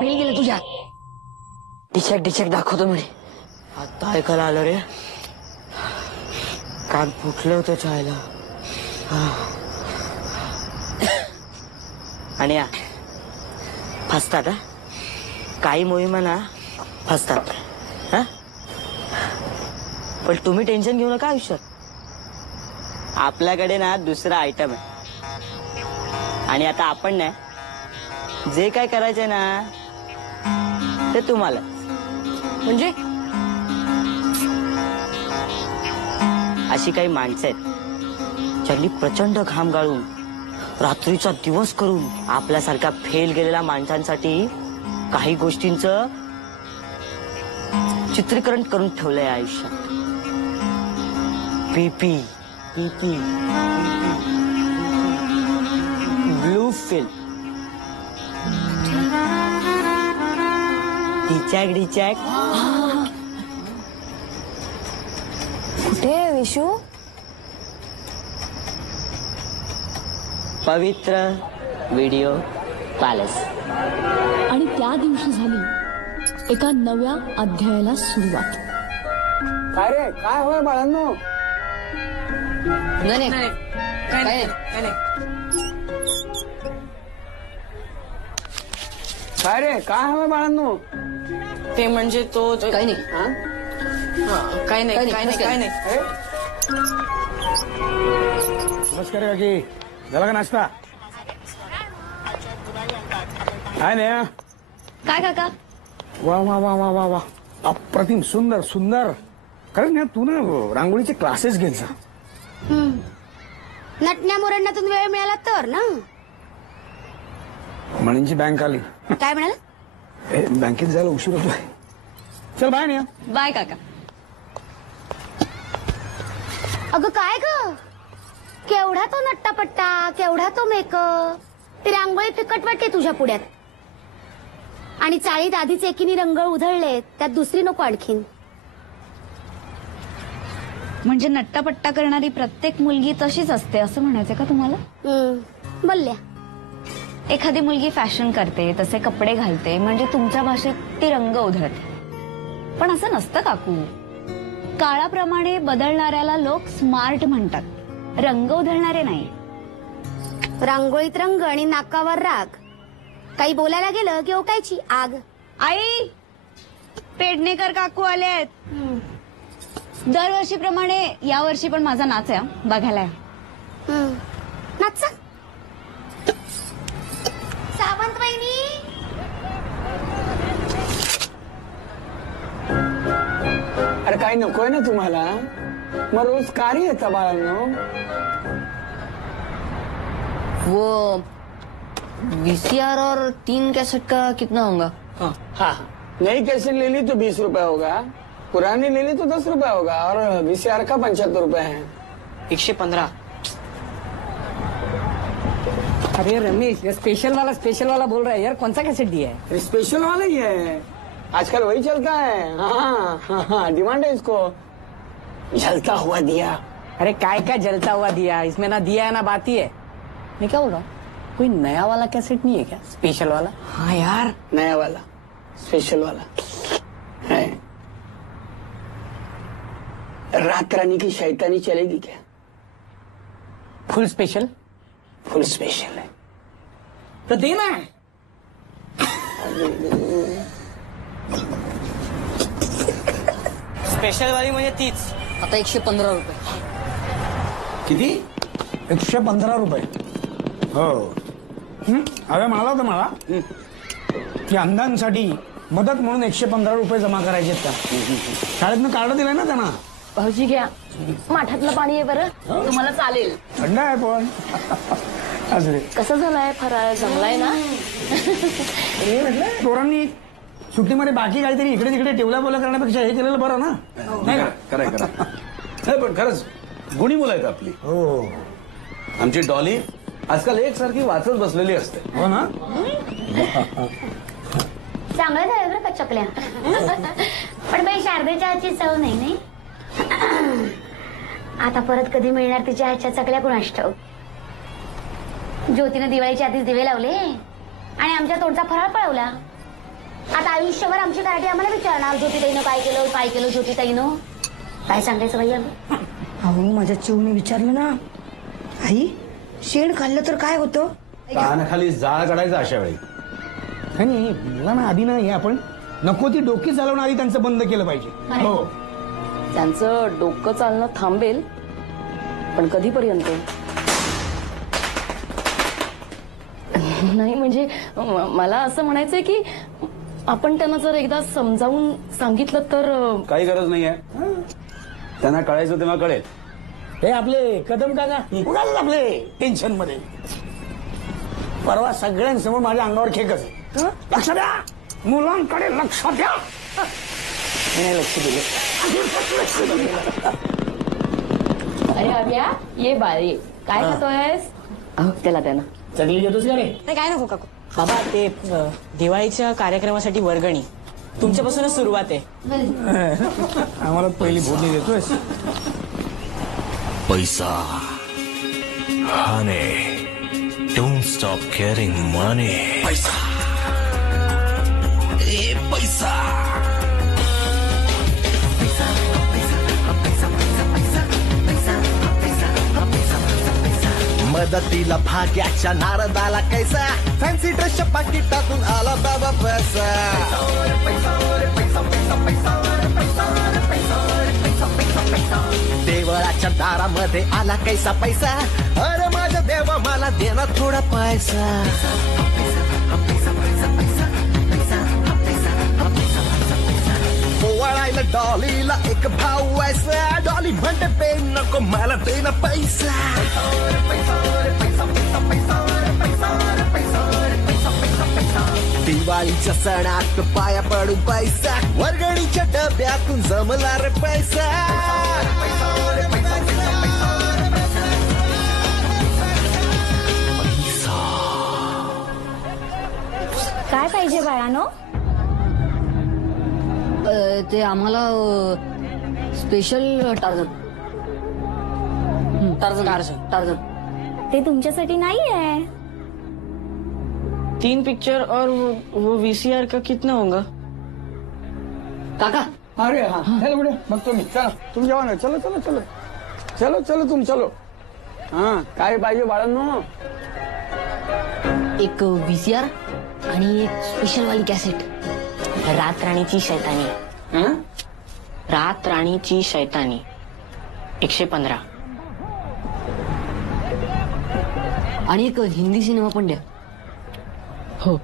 फेल गेलं तुझ्या डिचेक दाखवतो म्हणे आता ऐकायला आलं रे कान फुटलं होतं चायला आणि फसतात हा काही मोहिमा ना फसतात हा पण तुम्ही टेन्शन घेऊ नका आयुष्यात आपल्याकडे ना दुसरा आयटम आहे आणि आता आपण ना जे काय करायचंय ना ते तुम्हाला म्हणजे अशी काही माणसं आहेत ज्यांनी प्रचंड घाम गाळून रात्रीचा दिवस करून आपल्यासारख्या फेल गेलेल्या माणसांसाठी काही गोष्टींचं चित्रीकरण करून ठेवलंय आयुष्यात पीपी पीपी ब्लू फिल्म डिचॅक कुठे विशू पवित्र व्हिडिओ पॅलेस आणि त्या दिवशी झाली एका नव्या अध्यायाला सुरुवात. काय रे काय होय बाळांनो नाही काय रे काय होय बाळांनो ते म्हणजे तो काही नाही काय नाही नमस्कार काकी झाला का नाश्ता काय नाही काय काका वा वा वा वा वा वा अप्रतिम सुंदर सुंदर खरंच ना तू ना रांगोळीचे क्लासेस घेत जा नटण्या मोरण्यातून वेळ मिळाला तर ना. म्हणींची बँक आली काय म्हणाला बँकेत जायला उशीर होतोय चल बाय ना बाय काका. अगं काय ग केवढा तो नट्टापट्टा केवढा तो मेकअप ती रांगोळी फिकट वाटते तुझ्या पुढ्यात आणि चाळीत आधीच एकीने रंग उधळले त्यात दुसरी नको आणखीन. म्हणजे नट्टापट्टा करणारी प्रत्येक मुलगी तशीच असते असं म्हणायचं का तुम्हाला? बोलल्या एखादी मुलगी फॅशन करते तसे कपडे घालते म्हणजे तुमच्या भाषेत ती रंग उधळते. पण असं नसतं काकू. काळाप्रमाणे बदलणाऱ्याला लोक स्मार्ट म्हणतात, रंग उधळणारे नाही. रांगोळीत रंग आणि नाकावर राग. काही बोलायला गेलं की ओकायची आग. आई पेडणेकर काकू आले आहेत. दरवर्षीप्रमाणे यावर्षी पण माझा नाच आहे बघायला. नाच सावंत वहिनी. अरे काही नकोय ना तुम्हाला मग रोज कार्य येता बाळांनो. वो VCR और 3 कैसेट का कितना होगा? हाँ नई कैसेट ले ली तो 20 रुपए होगा, पुरानी ले ली तो 10 रुपए होगा और VCR का 75 रुपए है. 115. अरे रमेश, ये स्पेशल वाला बोल रहा है यार, कौन सा कैसेट दिया है? स्पेशल वाला ही है, आजकल वही चलता है। हाँ, डिमांड है इसको। जलता हुआ दिया। अरे काय जलता हुआ दिया, इसमें ना दिया है ना बाती है। मैं क्या बोल रहा हूँ, कोई नया वाला कैसेट नहीं है क्या, स्पेशल वाला? हाँ यार, नया वाला स्पेशल वाला है। रात रानी की शैतानी चलेगी क्या? फुल स्पेशल? फुल स्पेशल है तो देना है। स्पेशल वाली म्हणजे तीच. आता 115 रुपये. किती? 115 रुपये. हो. अरे म्हणाला होता मला की अंधांसाठी मदत म्हणून 115 रुपये जमा करायचे का? शाळेतनं कार्ड दिलंय ना त्यांना. भाऊजी घ्या, माठातलं पाणी आहे बरं, तुम्हाला चालेल. थंड आहे पण. असं कसं झालाय फराळ, जमलाय ना? हे म्हटलं पोरांनी सुट्टीमध्ये बाकी काहीतरी इकडे तिकडे टेवल्या बोला करण्यापेक्षा हे केलेलं बरं ना. नाही का? खरंय नाही पण खरंच गुणी मुलं आहेत आपली. हो. आमची डॉली आजकाल एकसारखी वाचत बसलेली असते. हो ना. चांगलं झालं बरं का चकल्या. पण बाई शारदेच्या हातची चव नाही. आता परत कधी मिळणार तिच्या हातच्या चकल्या कुणास ठाऊक. ज्योतीनं दिवाळीच्या आधीच दिवे लावले आणि आमच्या तोंडचा फराळ पळवला. आता आयुष्यभर आमची कराठी आम्हाला विचारणार, ज्योतिताईनं काय केलं ज्योतिताईनं. काय सांगायचं बाई आम्ही? अहो माझ्या चिवने विचारलं ना, आई शेण खाल्लं तर काय होतं? कानाखाली जाळ काढायचा अशा वेळी. नाही मुलांना आधी ना हे आपण नको ती डोकी चालवणं आधी त्यांचं बंद केलं पाहिजे. हो. त्यांचं डोकं चालणं थांबेल, पण कधीपर्यंत? नाही म्हणजे मला असं म्हणायचंय की आपण त्यांना जर एकदा समजावून सांगितलं तर. काही गरज नाहीये, त्यांना कळायचं तेव्हा कळेल. हे आपले कदम काका उगाच आपले टेन्शन मध्ये. परवा सगळ्यांसमोर माझ्या अंगावर खेकच. लक्ष द्या, मुलांकडे लक्ष द्या. लक्ष दिले. अरे अभ्या, ये बाळी, काय खातोयस? त्याला द्या ना. चकली घेतोस का रे? काय नको काकू. बाबा ते दिवाळीच्या कार्यक्रमासाठी वर्गणी तुमच्यापासूनच सुरुवात आहे. आम्हाला पहिली बोलणी देतोय. पैसा हने डोंट स्टॉप केअरिंग मनी. पैसा ए पैसा. मदतीला भाग्याच्या नारदाला कैसा, फॅन्सी ड्रेसच्या पाकिटातून आला बाबा पैसा. देवळाच्या दारामध्ये आला कैसा पैसा, अरे माझ्या देवा मला देना थोडा पैसा. ओवाळायला डॉलीला एक भाऊ व्हायचा, डॉली म्हणते पे नको मला देना पैसा. दिवाळीच्या सणात पाया पडून पैसा, वर्गणीच्या डब्यातून जमला रे पैसा. काय पाहिजे बाळानो? ते आम्हाला स्पेशल टार्झन. ते तुमच्यासाठी नाही आहे. 3 पिक्चर और वो VCR का कितना होगा? काका. अरे हाँ, चलो बेटा, बघतो मी. चला तुम जेवा ना. चलो चलो चलो चलो चलो तुम चलो. हाँ, काय पाहिजे बाळांनो? एक VCR आणि एक स्पेशल वाली कॅसेट. रात राणीची शैतानी. रात राणीची शैतानी 115. आणि एक हिंदी सिनेमा पण द्या. हो.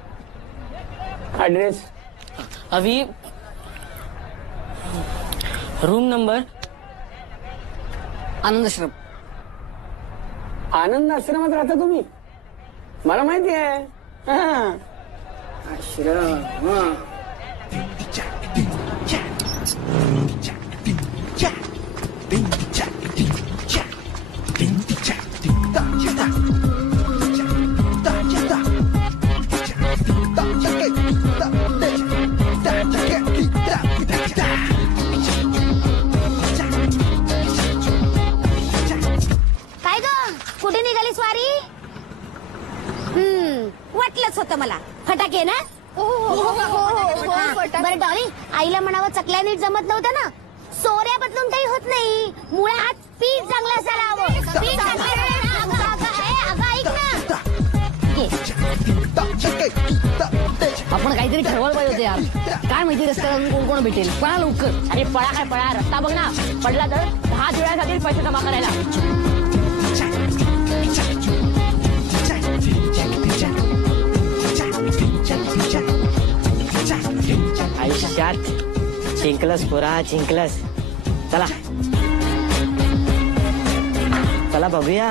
ऍड्रेस? अभी रूम नंबर आनंदाश्रम. आनंद आश्रमात राहता तुम्ही? मला माहिती आहे. आश्रम. होतं मला. फटाके ना? बरं डॉली, आईला म्हणावं चकल्या नीट जमत नव्हतं ना. सोऱ्या बदलून काही होत नाही. मुळात पीठ चांगलं असायला हवं. पीठ अगं ऐक ना. आपण काहीतरी ठरवायला पाहिजे होते यार. काय माहिती रस्त्याला कोण कोण भेटेल. पळा लवकर. अरे पळा काय पळा, रस्ता बघ ना. पडला तर 10 जुळ्यासाठी पैसे जमा करायला. आयुष्यात जिंकलस पुरा जिंकलस. चला चला बघूया.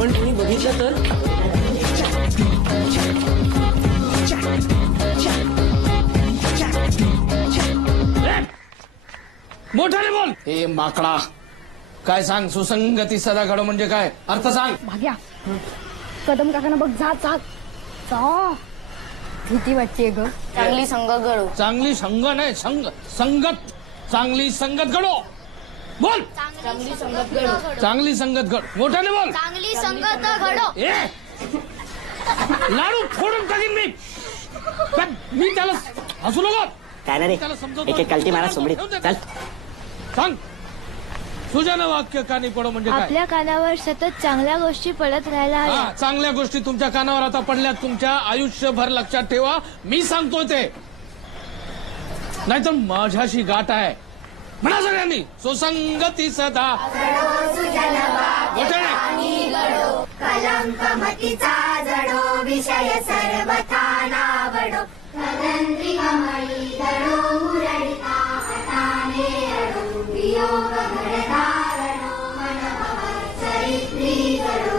पण तुम्ही बघितलं तर मोठ्याने बोल. ए माकडा, काय सांग. सुसंगती सदा घडो म्हणजे काय अर्थ सांग. भाग्या, कदम काकांना बघ. जा जा जा. भीती वाटते ग. चांगली संघ घडो. चांगली संग नाही, संगत. चांगली संगत घडो. बोल. चांगली संगत घडो. चांगली संगत घड. मोठ्याने बोल. चांगली संगत घडो. ए लाडू फोडून टाकीन मी. पण मी त्याला हसू नको. काय ना रे, एक एक कल्टी मारा सोबडी. चल सांग. सुजानं वाक्य कानी पडो म्हणजे काय. आपल्या कानावर सतत चांगल्या गोष्टी पडत राहायला हा, चांगल्या गोष्टी तुमच्या कानावर आता पडल्यात. तुमच्या आयुष्यभर लक्षात ठेवा. मी सांगतोय ते, नाहीतर माझ्याशी गाठ आहे. म्हणा सगळ्यांनी. सुसंगती सदा कलंक मतीचा जडो विषय सर्वथा नावडो. कमळी धडो मुरळीता हटाने अडो. वियोग घडधारणो मन चरित्री घडो.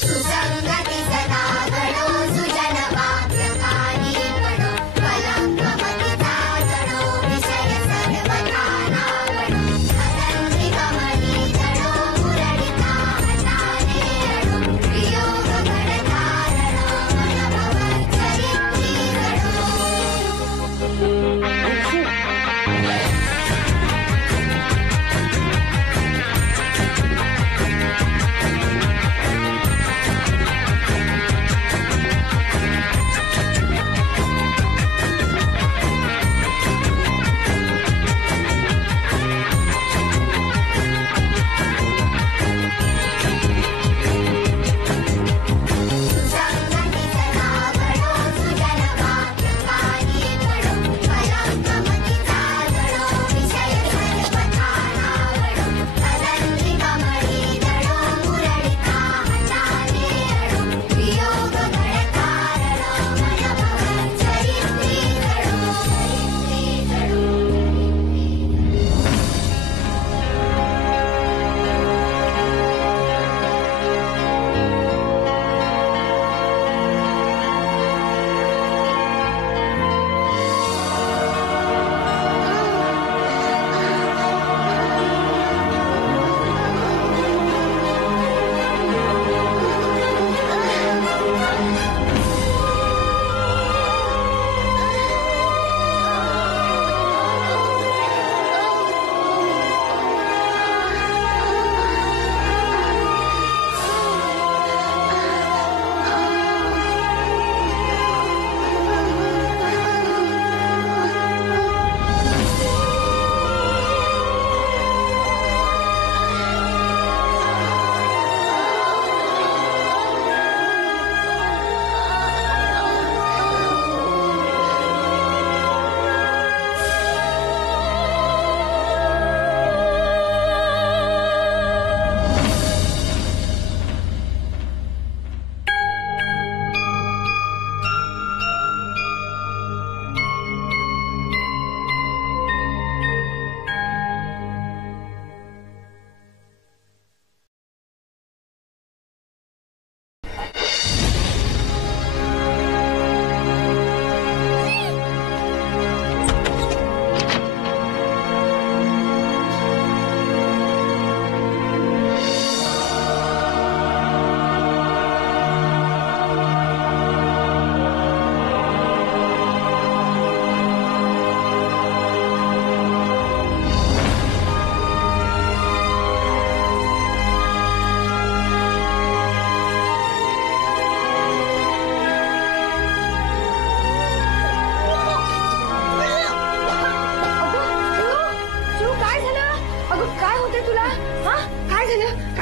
सुसंगती सदा घडो सुजन वाक्य कानी घडो. कलंक मतीचा जडो विषय सर्वथा नावडो. कमळी धडो मुरळीता हटाने अडो. वियोग घडधारणो मन चरित्री घडो.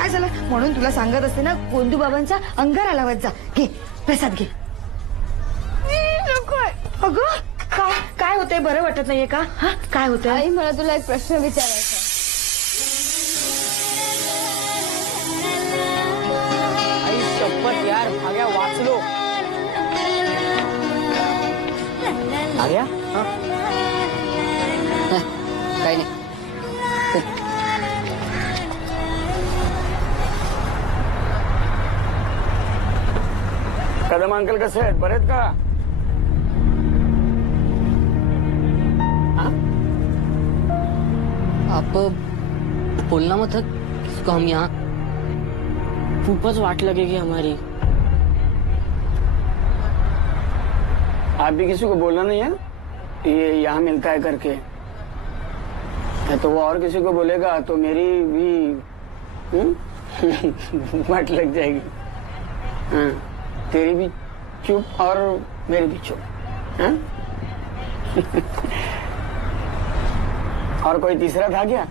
काय झालं म्हणून तुला सांगत असते ना, गोंदू बाबांचा अंगारा लावत जा. घे प्रसाद घे. अगं काय होतंय, बरं वाटत नाहीये का? हा काय होतंय? आई मला तुला एक प्रश्न विचारायचा. आई शपथ यार, भाग्या वाचलो. भाग्या काही नाही. कदम अंकल कसे आहेत, बरे आहेत का? आप बोलना मत किसको हम यहाँ. खूपच वाट लगेगी हमारी. आप भी किसी को बोलना नहीं है ये यहाँ मिलता है करके. तो वो और किसी को बोलेगा तो मेरी भी वाट लग जाएगी. हाँ, तेरी भी चुप और मेरी भी चुप. हाँ? और कोई तीसरा था क्या?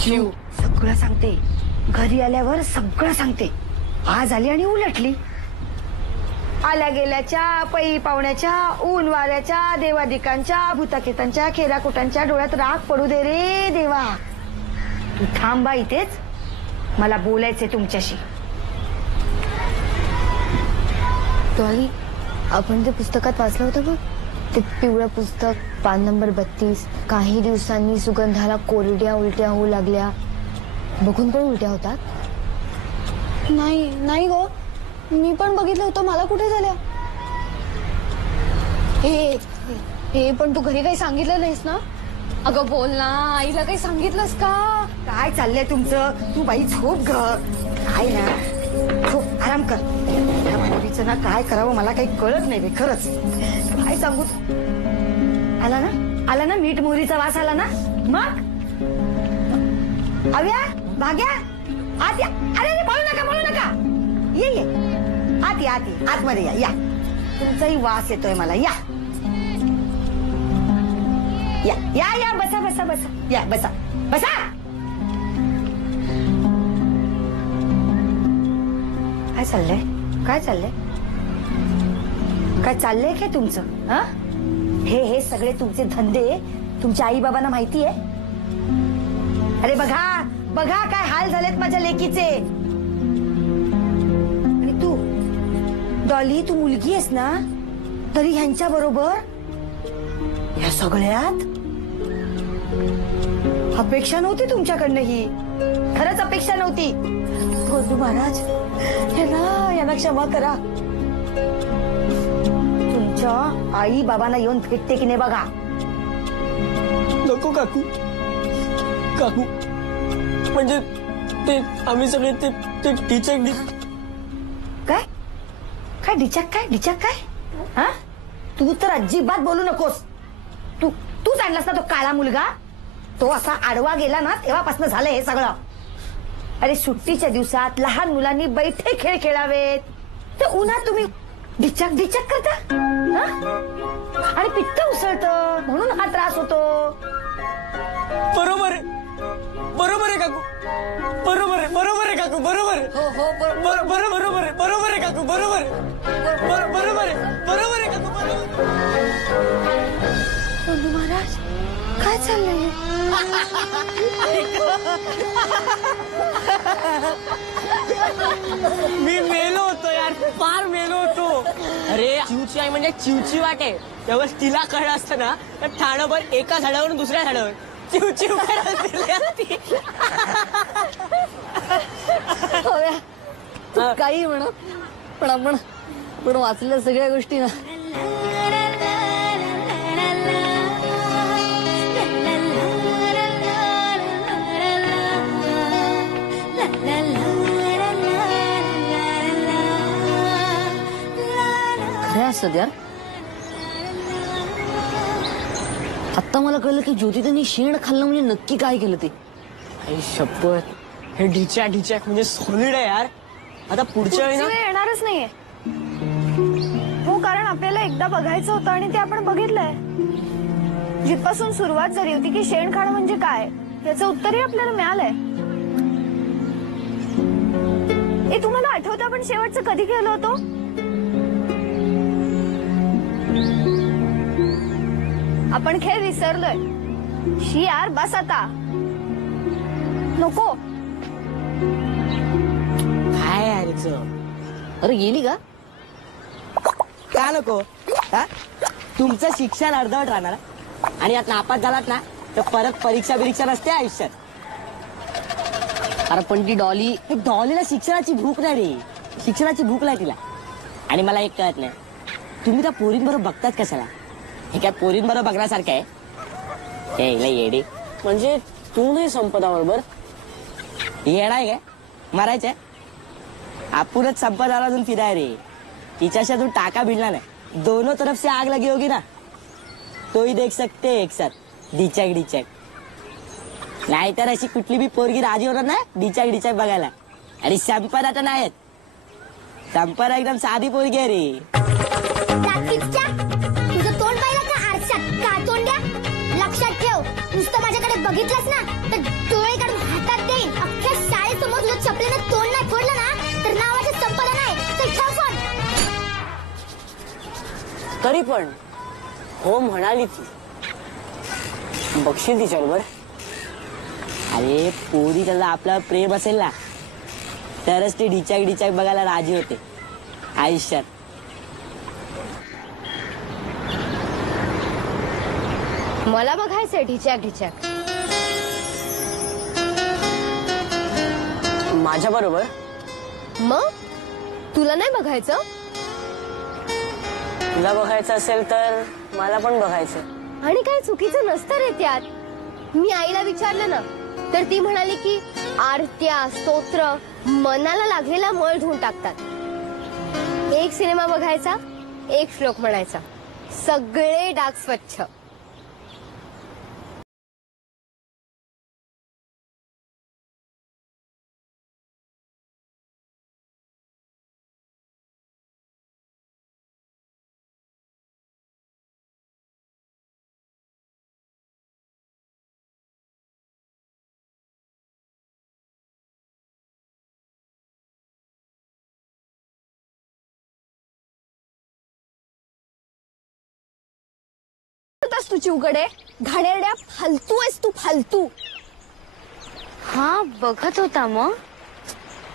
शिव सगळं सांगते, घरी आल्यावर सगळं सांगते. आज आली आणि उलटली. आल्या गेल्याच्या, पै पाहुण्याच्या, ऊन वाऱ्याच्या, देवादिकांच्या, भूताकेतांच्या, खेराकुटांच्या डोळ्यात राख पडू दे रे देवा. तू थांबा इथेच, मला बोलायचंय तुमच्याशी. डॉली, आपण ते पुस्तकात वाचलं होतं बघ, ते पिवळं पुस्तक, पान नंबर 32. काही दिवसांनी सुगंधाला कोरड्या उलट्या होऊ लागल्या. बघून पण उलट्या होतात? नाही गो, मी पण बघितलं होतं. मला कुठे झाल्या? हे पण तू घरी काही सांगितलं नाहीस ना? अगं बोल ना, आईला काही सांगितलंस का? काय चाललंय तुमचं? तू बाई झोप ग. काय ना, झोप, आराम कर. या मुलीचं ना काय करावं मला काही कळत नाही बे, खरंच. काय सांगू? आला ना मीठ मोहरीचा वास आला ना. मग अव्या, भाग्या, आत या. अरे बोलू नका. ये आत या, आतमध्ये या. तुमचाही वास येतोय मला. या बसा. या बसा. काय चाललंय काय तुमचं? हा, हे सगळे तुमचे धंदे तुमच्या आई बाबांना माहिती आहे? अरे बघा काय हाल झालेत माझ्या लेकीचे. आणि तू डॉली, तू मुलगी आहेस ना, तरी ह्यांच्या बरोबर या सगळ्यात. अपेक्षा नव्हती तुमच्याकडनं ही, खरंच अपेक्षा नव्हती. गोंदू महाराज, यांना क्षमा करा. तुमच्या आई बाबांना येऊन भेटते की नाही बघा. नको काकू. म्हणजे ते आम्ही सगळे ते टीचर. काय डिचक काय? हा, तू तर अजिबात बोलू नकोस. तूच आणलास ना तो काळा मुलगा. तो असा आडवा गेला ना, तेव्हापासून झालंय हे सगळं. अरे सुट्टीच्या दिवसात लहान मुलांनी बैठे खेळ खेळावेत, तर उन्हात तुम्ही डिचक करता. आणि पित्त उसळतं म्हणून हा त्रास होतो. बरोबर आहे काकू. बरोबर आहे काकू. बरोबर आहे. बरोबर आहे काकू. बरोबर आहे काकू. गोंदू महाराज, काय चाललंय? मी मेलो होतो यार, फार मेलो होतो. अरे चिवची आई म्हणजे चिवची वाटे. त्यावेळेस तिला कळलं असतं ना, तर ठाणभर एका झाडावरून दुसऱ्या झाडावर चिवचिव करत फिरली असती. काही म्हणा, पण आपण वाचल्या सगळ्या गोष्टी ना. खरं असतात यार. आता मला कळलं की ज्योतितांनी शेण खाल्लं म्हणजे नक्की काय केलं ते. आई शपथ, हे ढिचॅक म्हणजे सॉलिड आहे यार. आता पुढच्या वेळी येणारच नाहीये. हो, कारण आपल्याला एकदा बघायचं होतं आणि ते आपण बघितलंय. जिथपासून सुरुवात झाली होती की शेण खाणं म्हणजे काय, याचं उत्तरही आपल्याला मिळालंय. तुम्हाला आठवतं आपण शेवटचं कधी गेलो होतो? आपण खेळ विसरलोय. शी यार बस आता. नको. काय यार अरे गेली का? का नको? हा? तुमचं शिक्षण अर्धवट राहणार आणि यात नापास झालात ना तर परत परीक्षा बिरीक्षा नसते आयुष्यात. अरे पण ती डॉलीला शिक्षणाची भूक नाही रे. शिक्षणाची भूक नाही तिला. आणि मला एक कळत नाही, तुम्ही त्या पोरींबरोबर बघतात कशाला? हे काय पोरींबरोबर बघण्यासारखं आहे? हे लय येडे. म्हणजे तू नाही संपदा बरोबर येडाय काय? मारायचंय? आपणच संपदाला अजून फिराय रे. तिच्याशी अजून टाका भिडला नाही. दोनों तरफ से आग लगी होगी ना तो ही देख सकते एक साथ डिचक डिचक. नाहीतर अशी कुठली बी पोरगी राजी होणार ना डिचक डिचक बघायला. आणि संपदा तर नाहीत. संपदा एकदम साधी पोरगी आहे रे. तुझं तोंड पाहिलं का आरशात? का तोंड्या? लक्षात ठेव, नुसतं माझ्याकडे बघितलंस ना तर डोळे काढून हातात देईन. अख्ख्या शाळेसमोर तुझ्या चपलीनं तोंड नाही फोडलं ना तर नावाची संपदा नाही. तर ठेव फोन. तरी पण हो म्हणाली ती. बघशील तिच्याबरोबर? अरे पोरी त्याला आपला प्रेम असेल ना तरच ते डिचक डिचक बघायला राजी होते आयुष्यात. मला बघायचंय ढिचॅक ढिचॅक. माझ्या बरोबर? मग तुला नाही बघायचं? तुला बघायचं असेल तर मला पण बघायचं. आणि काय चुकीचं नसतं रे त्यात. मी आईला विचारलं ना तर ती म्हणाली की आरत्या स्तोत्र मनाला लागलेला मळ धुवून टाकतात. एक सिनेमा बघायचा, एक श्लोक म्हणायचा, सगळे डाग स्वच्छ. तू चिवकडे घाणेरड्या फालतू आहेस तू, फालतू. हा बघत होता. मग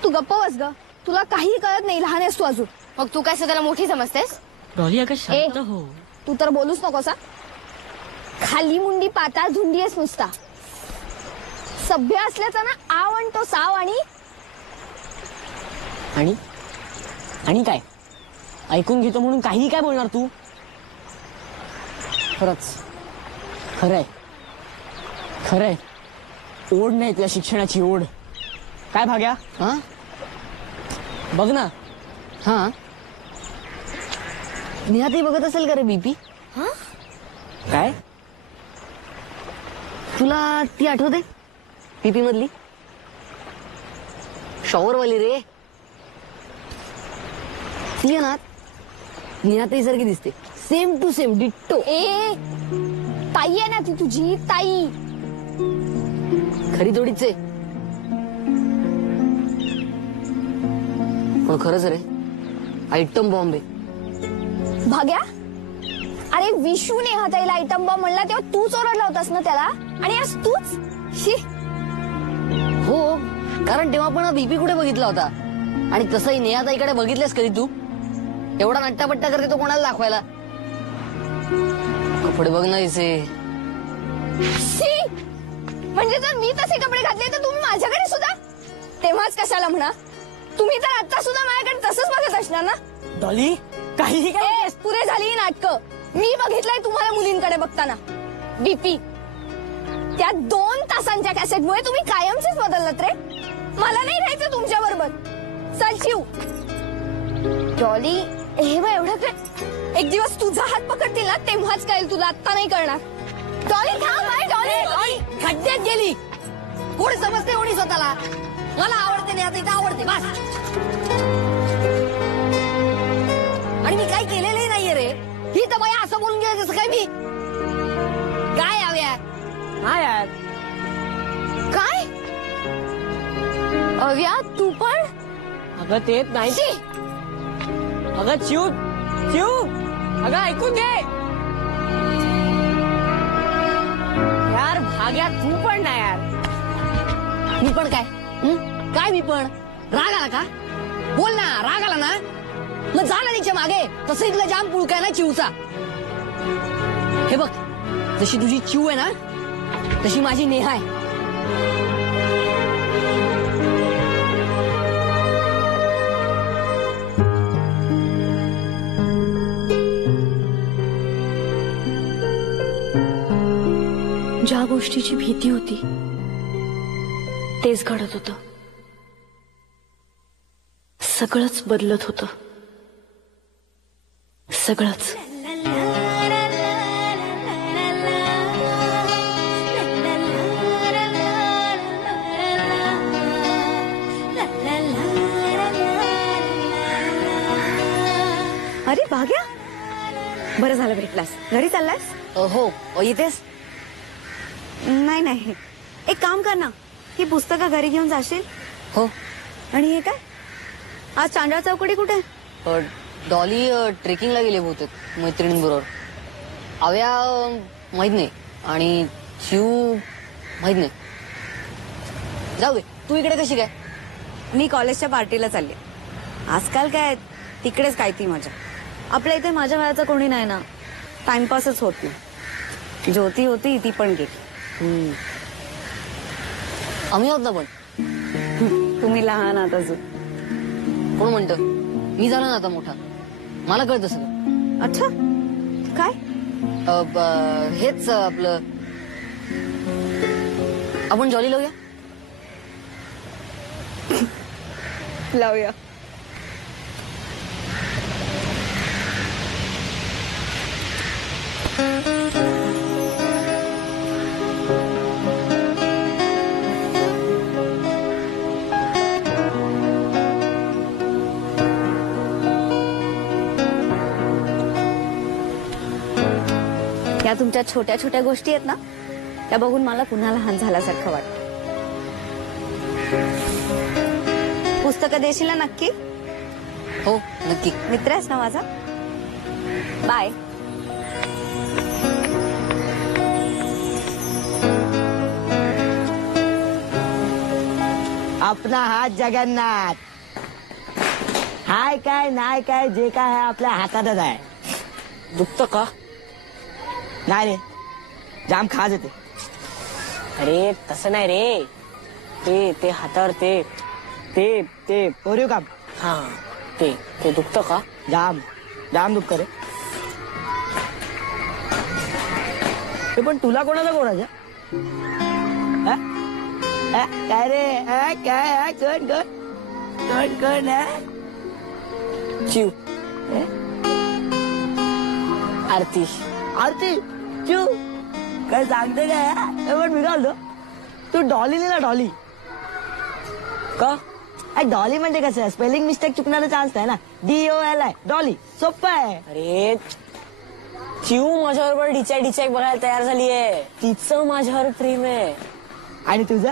तू गप्प बस ग. तुला काही कळत नाही. लहान आहेस तू अजून. मग तू काय स्वतःला मोठी समजतेस? डॉली अगं शांत हो. तू तर बोलूच नकोस. खाली मुंडी पाताळ धुंडी आहेस नुसता. सभ्य असल्याचा ना आव आणतो साव. आणि काय ऐकून घेतो म्हणून काही काय बोलणार तू? खरंच खरंय खरंय. ओढ नाही तुला शिक्षणाची ओढ. काय भाग्या? हा बघ ना. हा निहाती बघत असेल का रे बीपी? हा काय तुला ती आठवते बीपी मधली शॉवरवाली रे? ती ना निहाती सारखी दिसते. Same to same ditto. ताई आहे ना ती तुझी ताई. खरी थोडीच आहे पण खरंच रे आयटम बॉम्ब आहे. भाग्या, अरे विशूने हा ताईला आयटम बॉम्ब म्हणला तेव्हा तूच ओरडला होतास ना त्याला. आणि आज तूच. शी. हो कारण तेव्हा पण बीपी कुठे बघितला होता. आणि तसंही नेहाताईकडे बघितलेस कधी तू? एवढा नट्टापट्टा करते तो कोणाला दाखवायला? कपडे बघ ना इसे. म्हणजे जर मी तसे कपडे घातले तर तुम्ही माझ्याकडे सुद्धा? तेव्हाच कशाला म्हणा. तुम्ही तर आता सुद्धा माझ्याकडे तसंच बघत असणार ना. डॉली काही काय पुरे झाली ही नाटकं. मी बघितलंय तुम्हाला मुलींकडे बघताना. बीपी त्या 2 तासांच्या कॅसेटमुळे तुम्ही कायमचेच बदललात रे. मला नाही राहायचं तुमच्या बरोबर. चल शिव. डॉली हे बघ एवढं काय. एक दिवस तुझा हात पकडतील ना तेव्हाच कळेल तुला. आत्ता नाही करणार. डॉली थांब. डॉली खड्ड्यात गेली. कोण समजते एवढी स्वतःला? मला आवडते नाही आता इथं आवडते बस. आणि मी काही केलेलंही नाहीये रे. ही तर बाया असं बोलून गेलं जसं काय मी काय हव्या. हा यार काय अव्या तू पण? अगं ते नाही ते अगं चिव चिव अगं ऐकून घे यार भाग्या तू पण नाही यार. मी पण काय काय मी पण राग आला का बोल ना राग आला ना मग जा ना तिच्या मागे तसं इथलं जाम पुळका ना चिवचा. हे बघ जशी तुझी चिव आहे ना तशी माझी नेहा आहे. ज्या गोष्टीची भीती होती तेच घडत होतं. सगळंच बदलत होतं. सगळंच. अरे भाग्या बरं झालं भेटलास. घरी चाललास? हो इथेच. नाही नाही एक काम कर ना ही पुस्तकं घरी घेऊन जाशील. हो. आणि हे काय आज चांडा चौकडी कुठे? डॉली ट्रेकिंगला गेले बहुतेक मैत्रिणींबरोबर. अव्या माहित नाही आणि शिव माहित नाही. जाऊ दे तू इकडे कशी काय? मी कॉलेजच्या पार्टीला चालले. आजकाल काय तिकडेच काय ती मजा. आपल्या इथे माझ्या वयाचं कोणी नाही ना. टाइमपासच होत नाही. ज्योती होती ती पण गेली. आम्ही होत ना पण. तुम्ही लहान आहात अजून. कोण म्हणतं मी झालो ना आता मोठा. मला कळतं सगळं. अच्छा काय? हेच आपलं आपण जॉली लावूया. लावूया. या तुमच्या छोट्या छोट्या गोष्टी आहेत ना त्या बघून मला पुन्हा लहान झाल्यासारखं वाटतं. पुस्तकं देशील ना नक्की? हो नक्की. मित्र आहेस ना माझा. बाय. अपना हात जगन्नाथ. हाय काय नाही काय जे काय आहे आपल्या हातातच आहे. दुखतं का? नाही रे जाम खाज येते. अरे तसं नाही रे ते हातावर ते ओरिओ काम. हा ते दुखतं का? जाम जाम दुःख रे. पण तुला कोणाचा कोणाच्या काय रे काय कोण कोण कोण चिव आरती आरती चिव काय सांगते काय पण मी घालतो. तू डॉली लिहिला डॉली का? डॉली म्हणजे कसं स्पेलिंग मिस्टेक चुकण्याचा चान्स आहे ना. DOLI डॉली सोपं आहे. अरे चिव माझ्याबरोबर डिचॅक बघायला तयार झालीये. तिचं माझ्यावर प्रेम आहे. आणि तुझं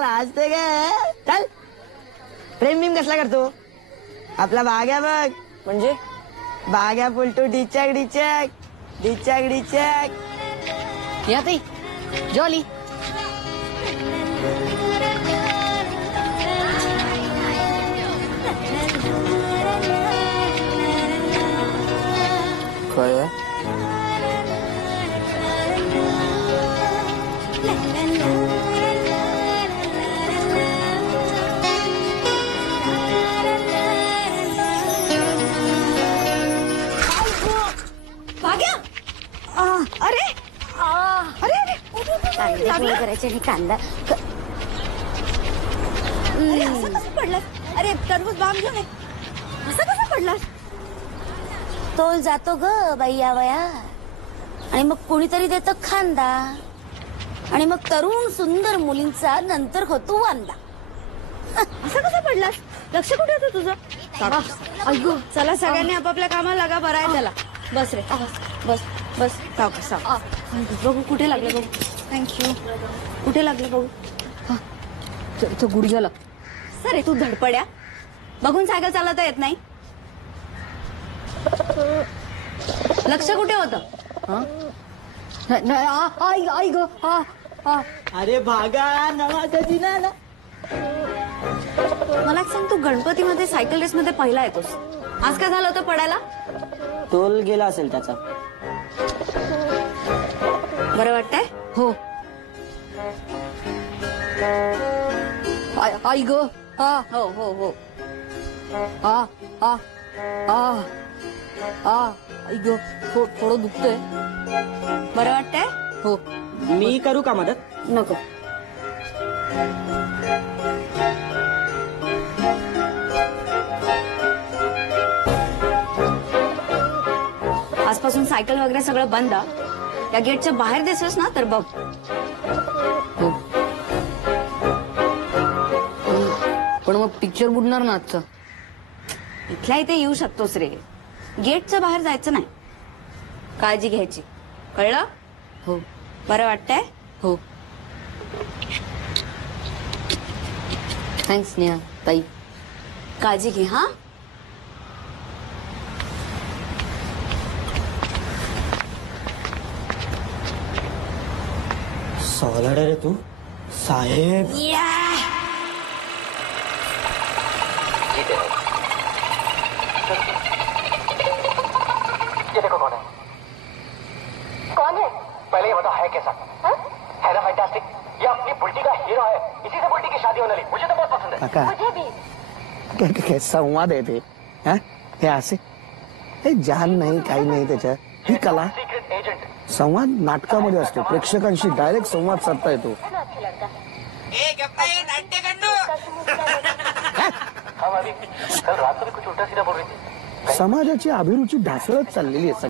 लाजते काय? चल प्रेम बिम कसला करतो आपला बाग्या बघ. म्हणजे बाग्या बोलतो डिचॅक या ताई जॉली. काय अरे अरे अरे कांदे करायचे आणि कांदा असं कसं पडलं? अरे टरबूज बाम घेऊन असं कसं पडलं? तोल जातो ग बाई या वया आणि मग कोणीतरी देतं खांदा आणि मग तरुण सुंदर मुलींचा नंतर होतो वांदा. असं कसं पडलास? लक्ष कुठे होतं तुझं? अगो चला सगळ्यांनी आपापल्या कामाला लागा. बरं आहे त्याला. बस रे बस बस. बघू कुठे लागलं बघू. थँक्यू. कुठे लागलं बघू. इथं गुडघ्याला. सर तू धडपड्या बघून सायकल चालवता येत नाही. लक्ष कुठे होतं? आई ग. अरे भागा नवा कधी ना. मला एक सांग, तू गणपतीमध्ये सायकल रेस मध्ये पहिला येतोस. आज काय झालं होतं पडायला? तोल गेला असेल त्याचा. बरं वाटतंय? हो. आई ग. हो हो हो. आई ग. थोडं दुखतंय. बरं वाटतंय? हो. मी करू का मदत? नको. आजपासून सायकल वगैरे सगळं बंद. या गेटच्या बाहेर दिसतोस ना तर बघ. पण मग पिक्चर बुडणार ना आजचा. इथल्या इथे येऊ शकतोस रे. गेटच्या बाहेर जायचं नाही. काळजी घ्यायची, कळलं? हो. बरं वाटतंय? हो. थँक्स नेहा ताई. काळजी घे हा. सॉलिड रे तू साहेब. ये देखो कौन है. कौन है? पहले ये बताओ है कैसा? है ना फैंटास्टिक. ये अपनी बुल्टी का हीरो है. इसी से बुल्टी की शादी होने लगी. मुझे तो बहुत पसंद है. काका. मुझे भी. काय संवाद आहे ते. हे असे हे जान नाही काही नाही त्याच्यात. ही कला सीक्रेट एजेंट. संवाद नाटकामध्ये असतो. प्रेक्षकांशी डायरेक्ट संवाद साधता येतो. हम अभी कल रात को भी कुछ उल्टा सीधा बोल रही थी. समाजाची अभिरुची ढासळत चाललेली आहे.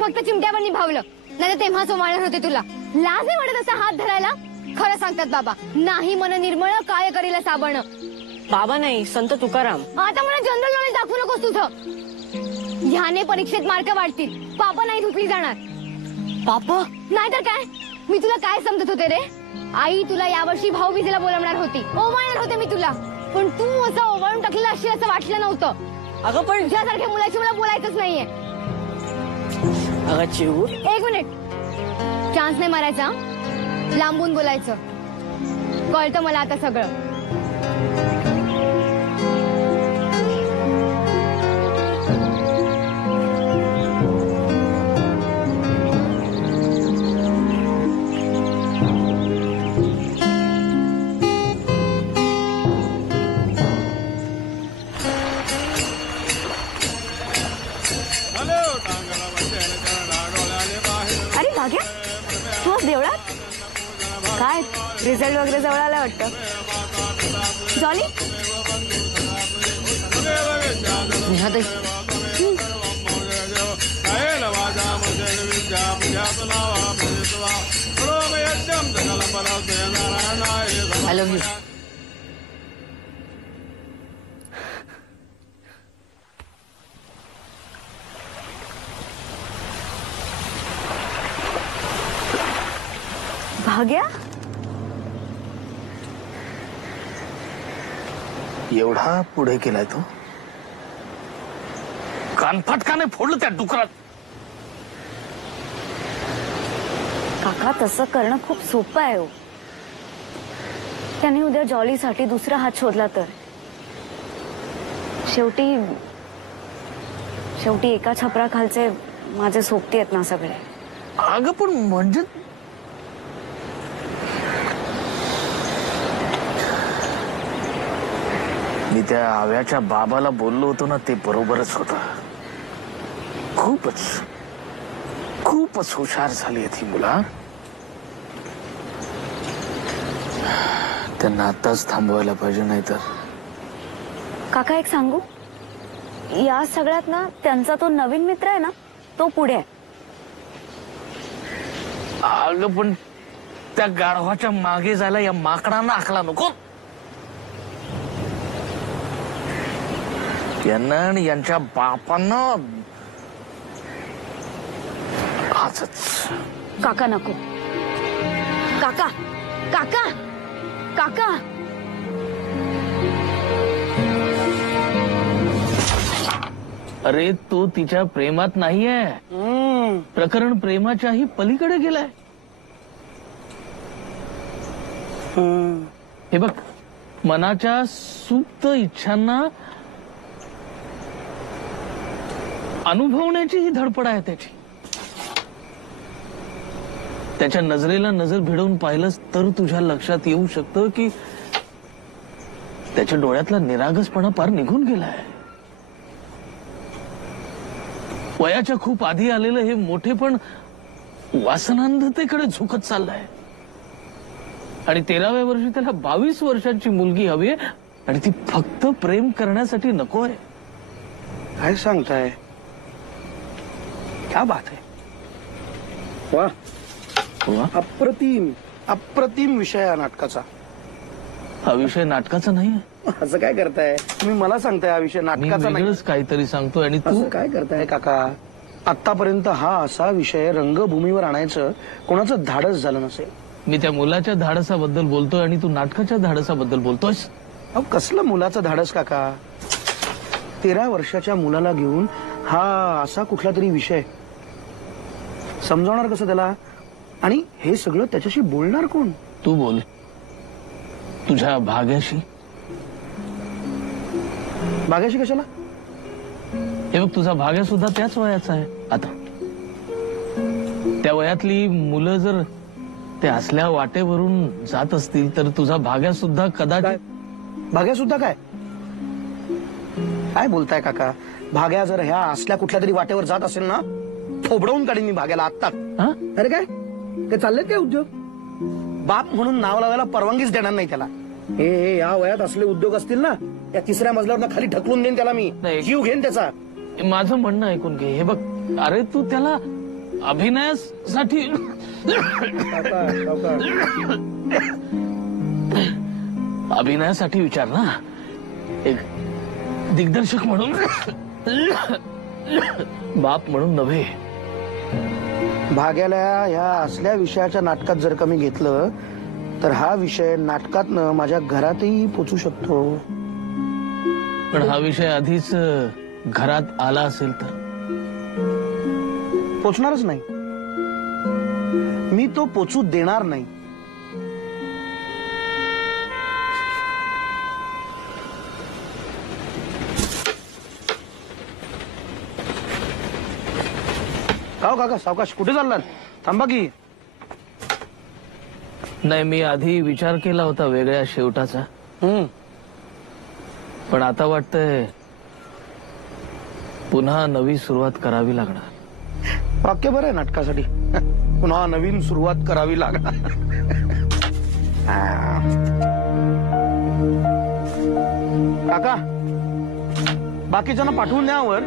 फक्त चिमट्यावर निभावलं नाही तेव्हा सोमाळणार होते तुला. लाज नाही वाटत असा हात धरायला. खरं सांगतात बाबा, नाही मन निर्मळ काय करील साबण. बाबा नाही, संत तुकाराम. आता मला जनरल नॉलेज दाखवू नकोस तुझं. ह्याने परीक्षेत मार्क वाढतील, पापा नाही धुकली जाणार. पापा नाहीतर काय, मी तुला काय समजत होते रे. आई तुला यावर्षी भाऊबीजेला बोलवणार होती, ओवाळणार होते मी तुला, पण तू असं ओवाळून टाकलेलं असेल असं वाटलं नव्हतं. अगं पण तुझ्यासारख्या मुलाची मला बोलायचंच नाहीये. अगं चिऊ, एक मिनिट, चान्स नाही मारायचा, लांबून बोलायचं. कळतं मला आता सगळं. अरे भाग्या, तू आज देवळात काय? रिझल्ट वगैरे जवळ आला वाटतं. Jolly I love you. Bhagya, एवढा पुढे केलाय तो. कानफटकाने फोडलं त्या डुकरात. काका तसं करणं खूप सोपं आहे हो. त्याने उद्या जॉलीसाठी दुसरा हात शोधला तर शेवटी एका छपराखालचे माझे सोबती आहेत ना सगळे. अगं पण म्हणजे मी त्या आव्याच्या बाबाला बोललो होतो ना, ते बरोबरच होतं. खूपच हुशार झाली ती मुला. त्यांना आताच थांबवायला पाहिजे, नाही तर. काका एक सांगू, या सगळ्यात ना त्यांचा तो नवीन मित्र आहे ना, तो पुढे आहे. अगं पण त्या गाढवाच्या मागे जायला या माकडांना आखला नको. यांना आणि यांच्या बापांना आजच. काका नको. काका काका काका अरे तो तिच्या प्रेमात नाहीये. प्रकरण प्रेमाच्याही पलीकडे गेलाय. हे बघ, मनाच्या सुप्त इच्छांना अनुभवण्याची ही धडपड आहे त्याची. त्याच्या नजरेला नजर भिडवून पाहिलंस तर तुझ्या लक्षात येऊ शकतं की त्याच्या डोळ्यातला निरागसपणा पार निघून गेलाय. वयाच्या खूप आधी आलेलं हे मोठे पण वासनांधतेकडे झुकत चाललंय. आणि 13व्या वर्षी त्याला 22 वर्षांची मुलगी हवी आहे, आणि ती फक्त प्रेम करण्यासाठी नको आहे. काय सांगताय? क्या बात आहे. वा, अप्रतिम विषय आहे नाटकाचा. हा विषय नाटकाचा नाही. असं काय करताय तुम्ही? मला सांगताय हा विषय नाटकाचा नाही. काहीतरी सांगतोय आणि तू काय करताय काका? आतापर्यंत हा असा विषय रंगभूमीवर आणायचं कोणाचं धाडस झालं नसेल. मी त्या मुलाच्या धाडसाबद्दल बोलतोय आणि तू नाटकाच्या धाडसाबद्दल बोलतोयस. अहो कसलं मुलाचं धाडस काका? 13 वर्षाच्या मुलाला घेऊन हा असा कुठला तरी विषय समजावणार कसं त्याला? आणि हे सगळं त्याच्याशी बोलणार कोण? तू बोल तुझ्या भाग्याशी. भाग्याशी कशाला? हे बघ, तुझा भाग्या सुद्धा त्याच वयाचा आहे. आता त्या वयातली मुलं जर ते असल्या वाटेवरून जात असतील तर तुझा भाग्या सुद्धा कदाचित. भाग्या सुद्धा काय काय बोलताय काका? भाग्या जर ह्या असल्या कुठल्या तरी वाटेवर जात असेल ना, थोबडवून काढीन मी भाग्याला आत्ताच. अरे काय चाललेत काय उद्योग? बाप म्हणून नाव लावायला परवानगीच देणार नाही त्याला. हे या वयात असले उद्योग असतील ना, या 3ऱ्या मजल्यावर खाली ढकलून देईन त्याला मी. जीव घेईन त्याचा. माझं म्हणणं ऐकून घे. हे बघ, अरे तू त्याला अभिनयासाठी अभिनयासाठी विचार ना, एक दिग्दर्शक म्हणून, बाप म्हणून नव्हे. भाग्याला ह्या असल्या विषयाच्या नाटकात जर का मी घेतलं तर हा विषय नाटकातनं माझ्या घरातही पोचू शकतो. पण हा विषय आधीच घरात आला असेल तर पोचणारच नाही. मी तो पोचू देणार नाही. काव काका, सावकाश, कुठे चाललात? थांबा की. नाही, मी आधी विचार केला होता वेगळ्या शेवटाचा, पण आता वाटतंय पुन्हा नवी सुरुवात करावी लागणार. वाक्य बरं आहे नाटकासाठी. पुन्हा नवीन सुरुवात करावी लागणार. काका, बाकीच्यांना पाठवून द्यावर.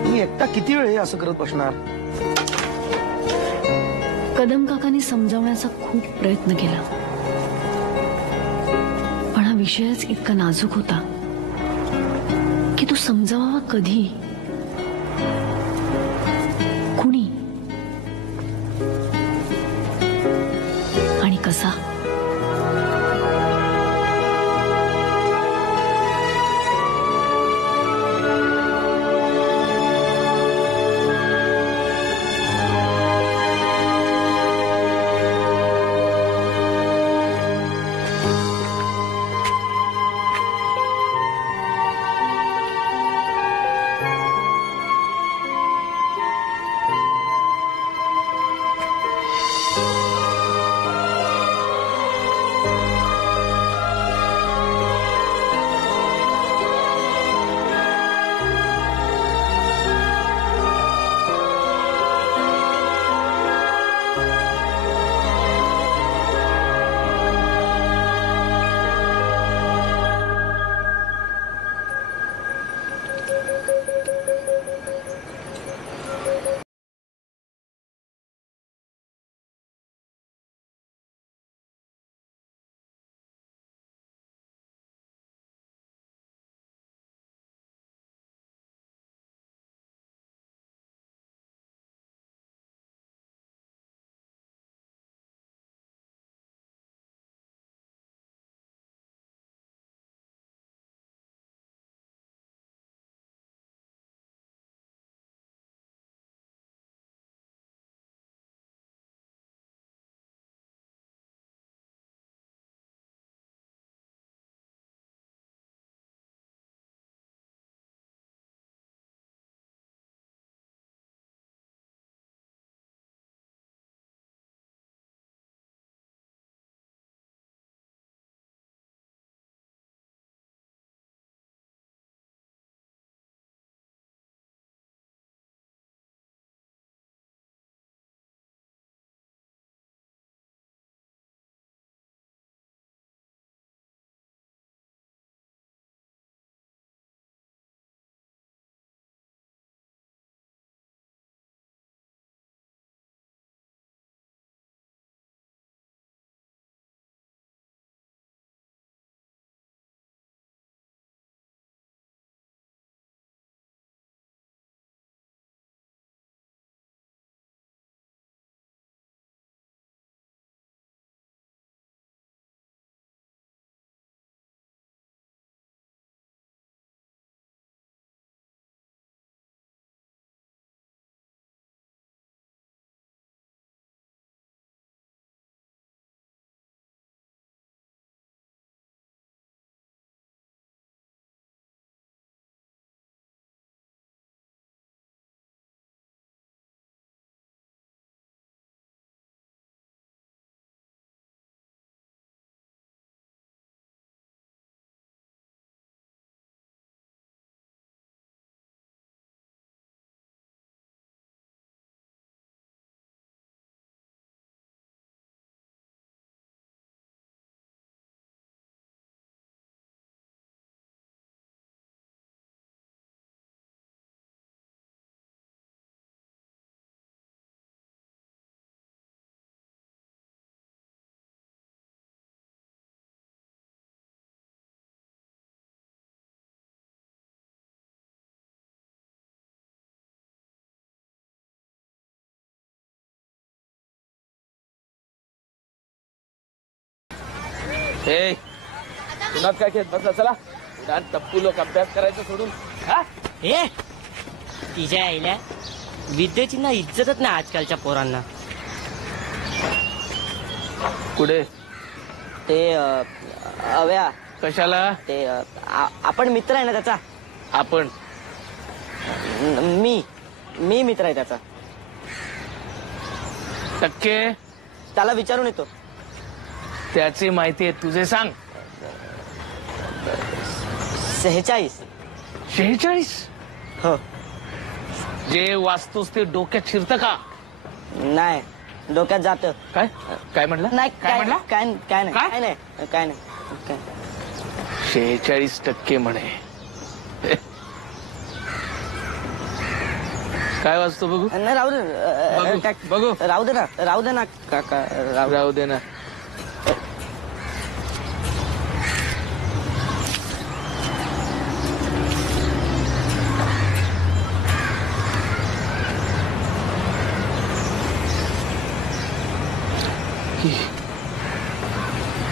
मी एकटा किती वेळ हे असं करत बसणार? कदम काकांनी समजावण्याचा खूप प्रयत्न केला, पण हा विषयच इतका नाजूक होता की तो समजावा कधी, कुणी आणि कसा. ए पुन्हा काय खेळ बसला चला उद्या टप्पू लोक अभ्यास करायचं सोडून हा ए तिच्या आईला विद्येची ना इज्जतच नाही आजकालच्या पोरांना. कुठे ते अव्या कशाला ते आपण मित्र आहे ना त्याचा. आपण मी मित्र आहे त्याचा. टक्के त्याला विचारून येतो. त्याची माहिती आहे तुझे सांग. 46. 46 हो. जे वाचतोस ते डोक्यात शिरतं का? नाही डोक्यात जात. काय काय म्हणलं? नाही काय म्हणला? काय नाही काय नाही काय नाही. 46% म्हणे. काय वाचतो बघू? नाही राहू दे. बघू राहू दे ना काका राहू दे ना.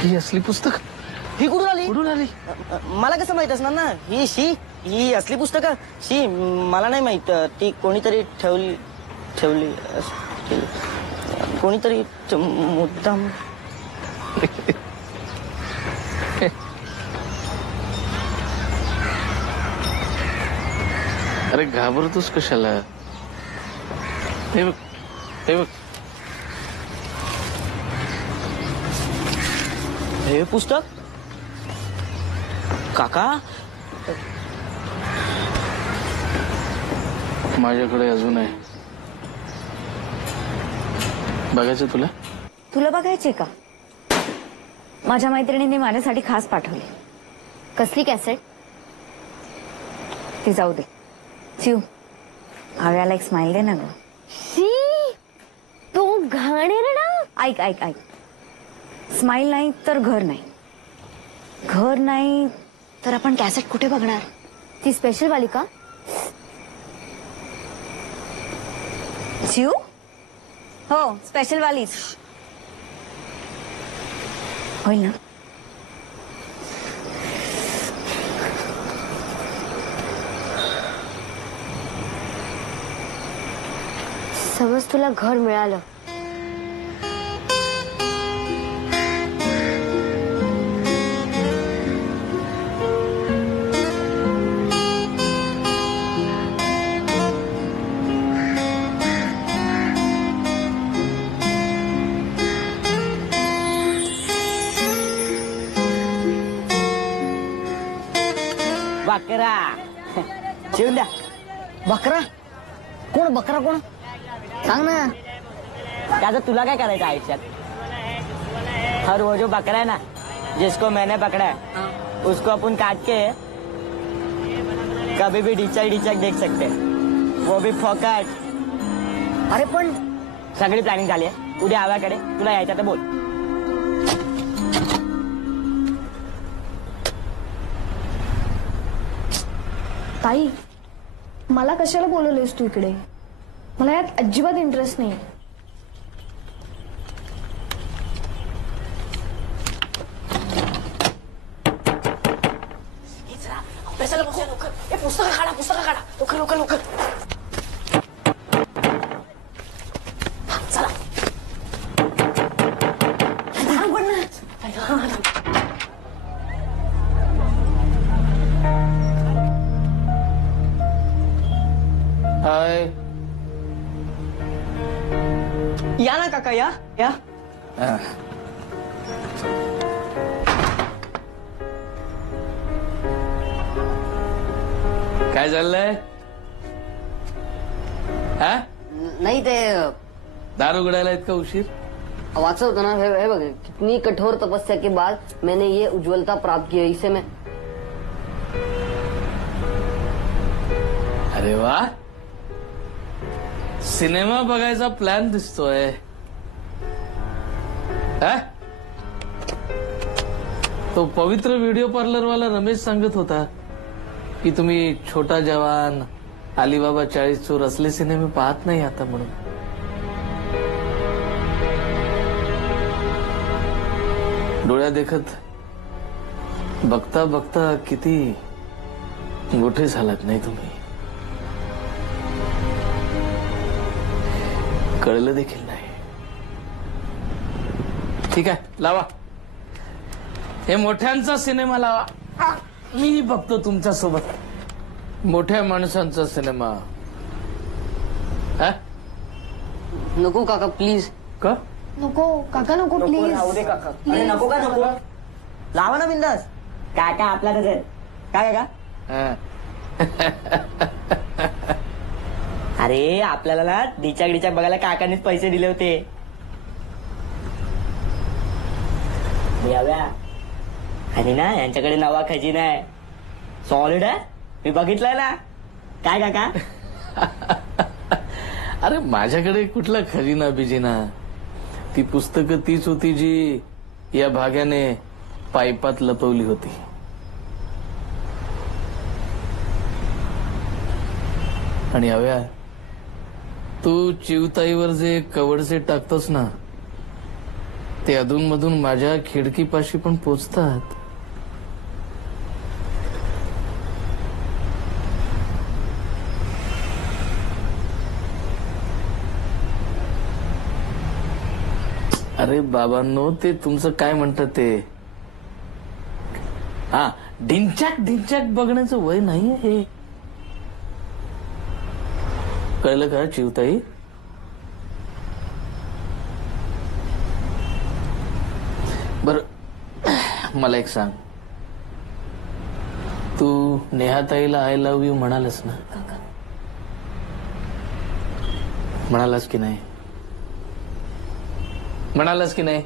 ही असली पुस्तक ही कुठून आली? कुठून आली? मला कसं माहित असणार ना. ही असली पुस्तकं मला नाही माहित. ती कोणीतरी ठेवली कोणीतरी मुद्दाम. अरे घाबरतोस कशाला? हे बघ हे पुस्तक काका माझ्याकडे अजून आहे. बघायचं तुला? तुला बघायचे का? माझ्या मैत्रिणीने माझ्यासाठी खास पाठवले. कसली कॅसेट? ती जाऊ दे. चिव आव्याला एक स्माइल दे ना ग. तो घाणेर ना. ऐक स्माइल नाही तर घर नाही तर आपण कॅसेट कुठे बघणार? ती स्पेशल वाली का? चिव हो स्पेशल वालीच होईल ना. समज तुला घर मिळालं बकरा शिवून द्या. बकरा कोण सांग ना. त्याचं तुला काय करायचं आयुष्यात? हर वो जो बकरा है ना जिसको मैंने पकड़ा है उसको अपन काट के कभी भी डिचक देख सकते हैं. वो भी फोकट. अरे पण सगळी प्लॅनिंग झाली आहे. उद्या आव्याकडे तुला यायचं तर बोल. ताई मला कशाला बोलवलेस तू इकडे? मला यात अजिबात इंटरेस्ट नाही. पुस्तकं काढा लवकर. चला हाय या ना काका या. काय चाललंय? हा नाही ते दारू उघडायला इतका उशीर? वाचवतो ना. हे बघ कितनी कठोर तपस्या के बाद मैंने ये उज्ज्वलता प्राप्त की है. इसे मैं अरे वा सिनेमा बघायचा प्लॅन दिसतोय. तो पवित्र व्हिडिओ पार्लर वाला रमेश सांगत होता की तुम्ही छोटा जवान, अलीबाबा 40 चोर असले सिनेमे पाहत नाही आता म्हणून. डोळ्या देखत बघता बघता किती मोठे झालात नाही तुम्ही, कळलं देखील नाही. ठीक आहे, लावा हे मोठ्यांचा सिनेमा लावा. मी बघतो तुमच्या सोबत मोठ्या माणसांचा सिनेमा. नको काका प्लीज. का नको काका नको प्लीज. राहू दे काका. अरे नको का नको, लावा ना बिंदास. काका आपल्यातच आहेत काय का. अरे आपल्याला ना डिचाक बघायला काकांनीच पैसे दिले होते. याव्या आणि ना यांच्याकडे नवा खजिना आहे, सॉलिड आहे, मी बघितलंय ना. काय काका. अरे माझ्याकडे कुठला खजिना बिजिना, ती पुस्तकं तीच होती जी या भाग्याने पाईपात लपवली होती. आणि हव्या तू चिवताईवर जे कवडसे टाकतोस ना, ते अधूनमधून माझ्या खिडकीपाशी पण पोचतात. अरे बाबांनो, ते तुमचं काय म्हणतात ते, हा ढिंच्याक बघण्याचं वय नाहीये हे, कळलं का चिवताई. बर मला एक सांग, तू नेहाताईला आय लव्ह यू म्हणालस ना. म्हणालास की नाही, म्हणालास की नाही.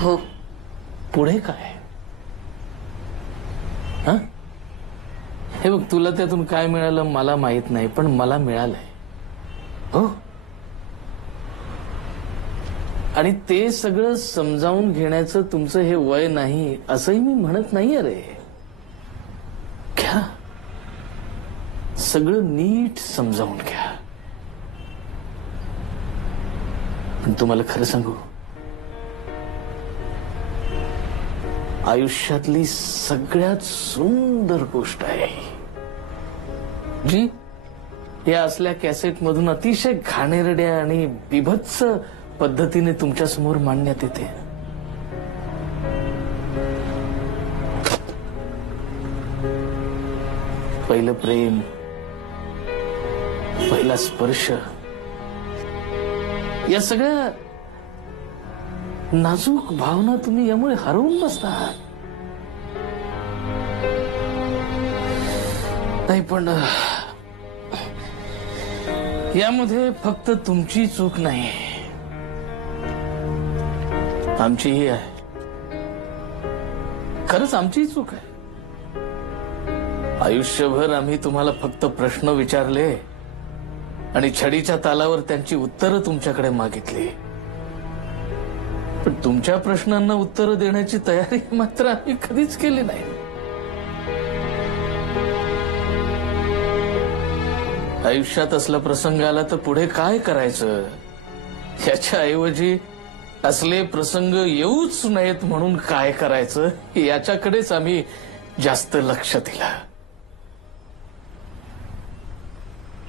हो. पुढे काय. हा हे बघ, तुला त्यातून काय मिळालं मला माहित नाही, पण मला मिळालंय. हो, आणि ते सगळं समजावून घेण्याचं तुमचं हे वय नाही असंही मी म्हणत नाहीये रे. घ्या, सगळं नीट समजावून घ्या. पण तुम्हाला खरं सांगू, आयुष्यातली सगळ्यात सुंदर गोष्ट आहे जी या असल्या कॅसेट मधून अतिशय घाणेरड्या आणि बिभत्स पद्धतीने तुमच्या समोर मांडण्यात येते. पहिलं प्रेम, पहिला स्पर्श, या सगळ्या नाजूक भावना तुम्ही यामुळे हरवून बसता. नाही पण यामध्ये फक्त तुमची चूक नाही, आमचीही आहे. खरंच आमचीही चूक आहे. आयुष्यभर आम्ही तुम्हाला फक्त प्रश्न विचारले आणि छडीच्या तालावर त्यांची उत्तरं तुमच्याकडे मागितली, पण तुमच्या प्रश्नांना उत्तरं देण्याची तयारी मात्र आम्ही कधीच केली नाही. आयुष्यात असला प्रसंग आला तर पुढे काय करायचं याच्या ऐवजी असले प्रसंग येऊच नयेत म्हणून काय करायचं याच्याकडेच आम्ही जास्त लक्ष दिलं.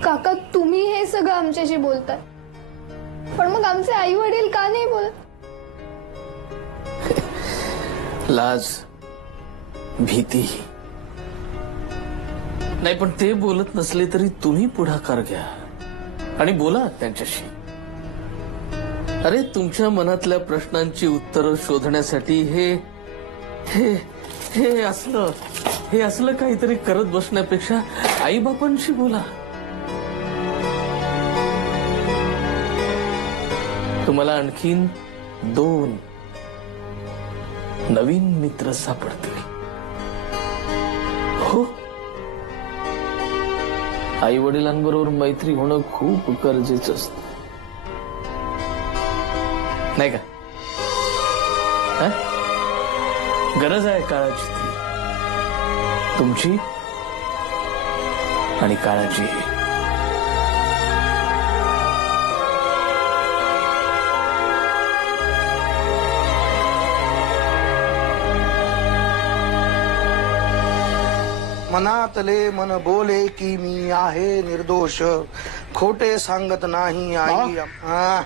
काका तुम्ही हे सगळं आमच्याशी बोलताय, पण मग आमचे आई वडील का नाही बोलत. लाज, भीती नाही, पण ते बोलत नसले तरी तुम्ही पुढाकार घ्या आणि बोला त्यांच्याशी. अरे तुमच्या मनातल्या प्रश्नांची उत्तरं शोधण्यासाठी हे असलं काहीतरी करत बसण्यापेक्षा आईबापांशी बोला. तुम्हाला आणखीन 2 नवीन मित्र सापडतील. हो, आई वडिलांबरोबर मैत्री होणं खूप गरजेचं असतं, नाही का. गरज आहे काळाची, ती तुमची आणि काळाची. मनातले मन बोले की मी आहे निर्दोष, खोटे सांगत नाही आई. हा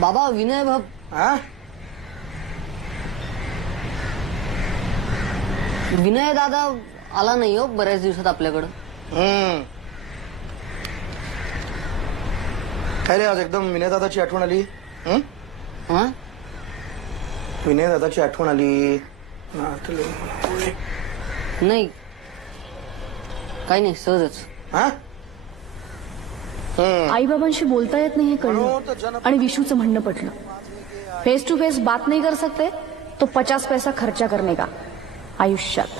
बाबा विनय बाब. हा विनय दादा आला नाही हो बऱ्याच दिवसात आपल्याकडं. काय रे आज एकदम विनय दादाची आठवण आली. विनय दादाची आठवण आली. नाही काही नाही सहजच. आई बाबांशी बोलता येत नाही हे कळलं आणि विशूचं म्हणणं पटलं. फेस टू फेस बात नहीं कर सकते तो 50 पैसा खर्चा करने का आयुष्यात.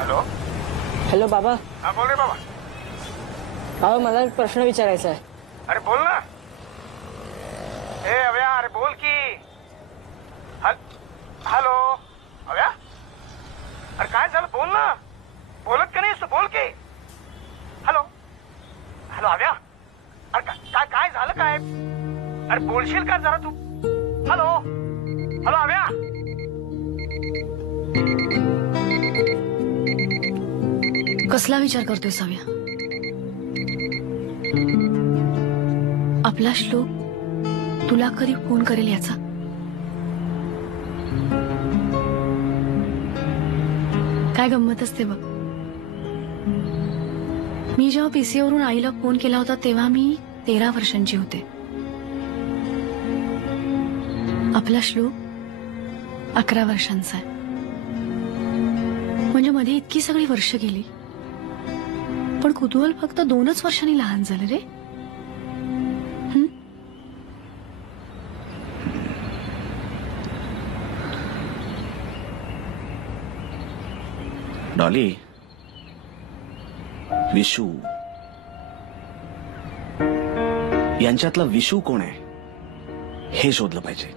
हॅलो हॅलो बाबा. हा बोल रे बाबा. अहो मला एक प्रश्न विचारायचा आहे. अरे बोल ना. ए अव्या अरे बोल की. हॅलो अव्या. अरे काय झालं बोल ना. बोलत का नाहीस बोल की. Hello hello अव्या. अरे काय काय झालं काय. अरे बोलशील का जरा तू. Hello hello अव्या. कसला विचार करतोय सव्या. आपला श्लोक तुला कधी फोन करेल याचा. काय गंमत असते बघ. मी जेव्हा पीसीवरून आईला फोन केला होता तेव्हा मी 13 वर्षांची होते. आपला श्लोक 11 वर्षांचा आहे. म्हणजे मध्ये इतकी सगळी वर्ष गेली पण कुतूहल फक्त 2च वर्षांनी लहान झालं रे. डॉली, विशू यांच्यातला विशू कोण आहे हे शोधलं पाहिजे.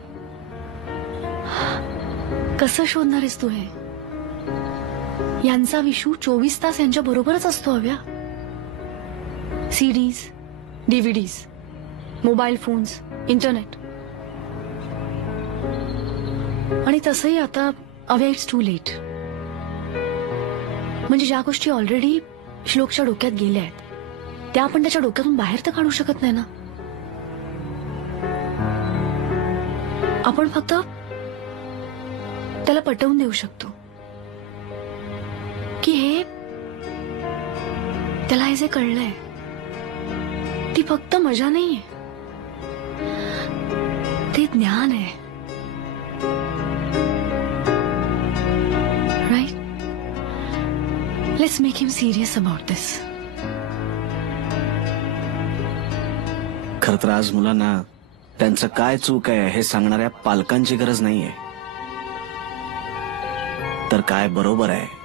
कसं शोधणार आहेस तू हे. यांचा विशू 24 तास यांच्या बरोबरच असतो हव्या. CDs, DVDs, mobile phones, internet. आणि तसंही आता अव्या इट्स टू लेट. म्हणजे ज्या गोष्टी ऑलरेडी श्लोकच्या डोक्यात गेल्या आहेत त्या आपण त्याच्या डोक्यातून बाहेर तर काढू शकत नाही ना. आपण फक्त त्याला पटवून देऊ शकतो की हे त्याला हे जे कळलंय ती फक्त मजा नाहीये, ते ज्ञान आहे. Right. Let's make him serious about this. खरं तर आज मुलांना त्यांचं काय चूक आहे हे सांगणाऱ्या पालकांची गरज नाहीये, तर काय बरोबर आहे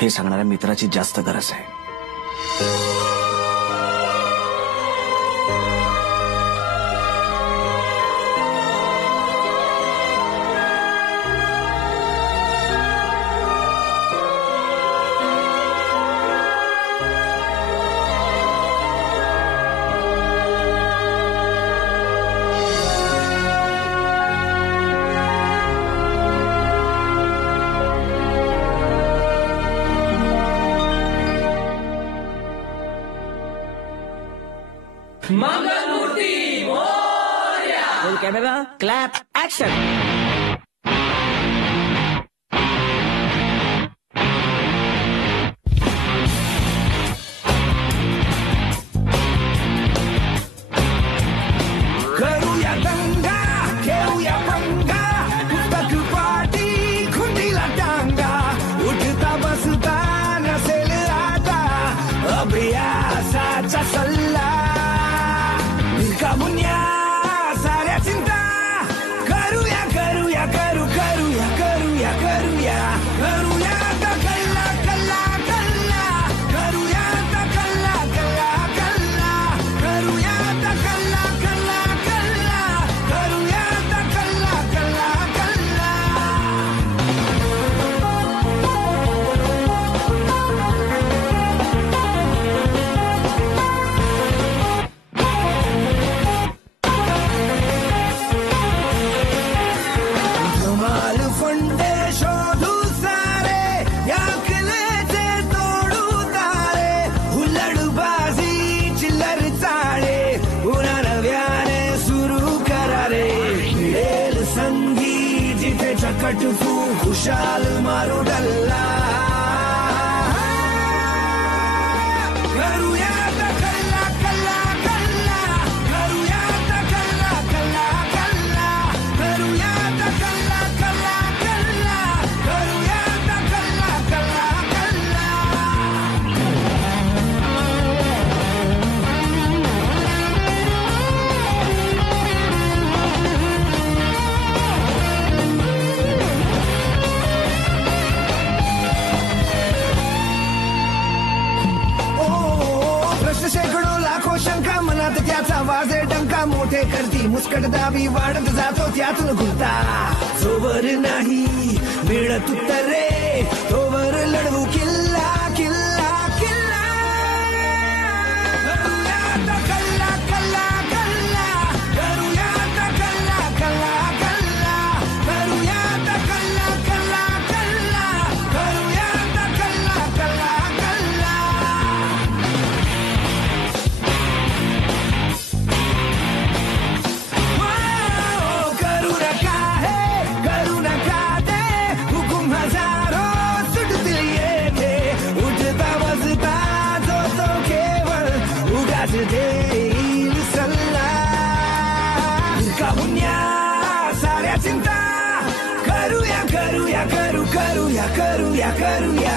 हे सांगणाऱ्या मित्राची जास्त गरज आहे. Mangalmurti Morya. Roll camera, clap, action. करूया दंगा घेऊया पंगा पुस्तक पाटी खुंडीला टांगा उठता बसता नसेल आता अभ्यासाचा सल्ला भिरका मुन्या साऱ्या चिंता करूया खुशाल मारू डल्ला करूया आता कल्ला कल्ला कल्ला करूया आता कल्ला कल्ला कल्ला करूया आता कल्ला कल्ला कल्ला करूया आता कल्ला कल्ला कल्ला प्रश्न शेकडो लाखो शंका मनात त्याचा वाजे डंका मोठे करती मुस्कट दाबी वाढत जातो त्यातून घुलता जोवर नाही मिळत उत्तरे तोवर लढवू किल्ला किल्ला किल्ला करूया आता कल्ला कल्ला कल्ला करूया आता कल्ला कल्ला कल्ला करूया आता कल्ला कल्ला कल्ला करूया आता कल्ला कल्ला कल्ला करू नका हे करू नका ते हुकुम हजारो सुटतील येते उठता बसता जो तो केवळ उगाच देईल सल्ला काहुन्या साऱ्या चिंता करूया करूया करूया करूया करूया